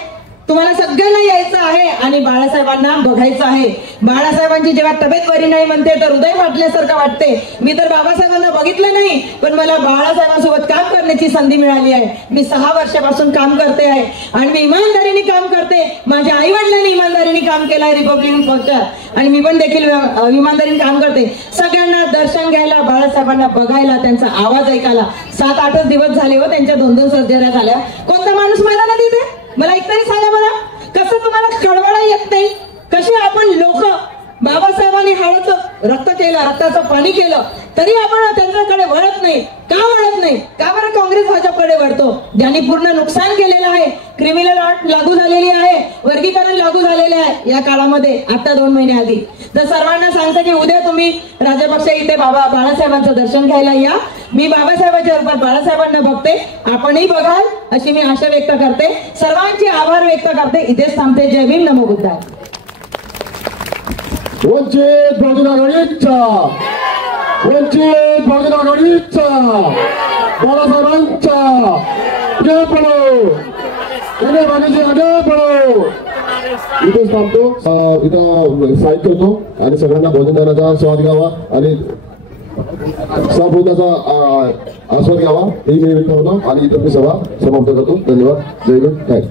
तुम्हाला सगळ्यांना यायचं आहे आणि बाळासाहेबांना बघायचं आहे. बाळासाहेबांची जेव्हा तब्येत बरी नाही म्हणते तर हृदय फाटल्यासारखं वाटते. मी तर बाबासाहेबांना बघितलं नाही पण मला बाळासाहेबांसोबत काम करण्याची संधी मिळाली आहे. मी 6 वर्षापासून काम करते आहे आणि मी इमानदारीने काम करते. माझ्या आई वडिलांनी इमानदारीने काम केलं आहे रिपब्लिकन पक्षात आणि मी पण देखील इमानदारीने काम करते. सगळ्यांना दर्शन घ्यायला, बाळासाहेबांना बघायला, त्यांचा आवाज ऐकायला 7-8 दिवस झाले हो त्यांच्या 2-2 सर्जऱ्या झाल्या. कोणता माणूस मला ना तिथे मला एक तरी सांगा मला कसं तुम्हाला कळवळा येत नाही. कशी आपण लोक बाबासाहेबांनी हळूचं रक्त केलं, रक्ताचं पाणी केलं तरी आपण त्यांच्याकडे वळत नाही. का वळत नाही? का बरं काँग्रेस भाजपकडे वळतो? ज्यांनी पूर्ण नुकसान केलेलं आहे, क्रिमिनल अट लागू झालेली आहे, वर्गीकरण लागू झालेले आहे या काळामध्ये आता 2 महिने आधी. तर सर्वांना सांगते की उद्या तुम्ही राजपक्ष इथे बाळासाहेबांचं दर्शन घ्यायला या. मी बाबासाहेबांच्या बरोबर बाळासाहेबांना बघते, आपणही बघाल अशी मी आशा व्यक्त करते. सर्वांचे आभार व्यक्त करते. इथेच थांबते. जय भीम, नमो बुद्धाय. वंचित बहुजन आघाडीचा, वंचित बहुजन आघाडीचा, बाळासाहेबांचा आगे पडो, विनय आगे पडो. इथेच थांबतो. इथं साईड करतो आणि सगळ्यांना भोजनदानाचा स्वाद घ्यावा आणि सहभोजनाचा आस्वाद घ्यावा हे मी व्यक्त होतो आणि इथं मी सभा समाप्त करतो. धन्यवाद. जय हिंद.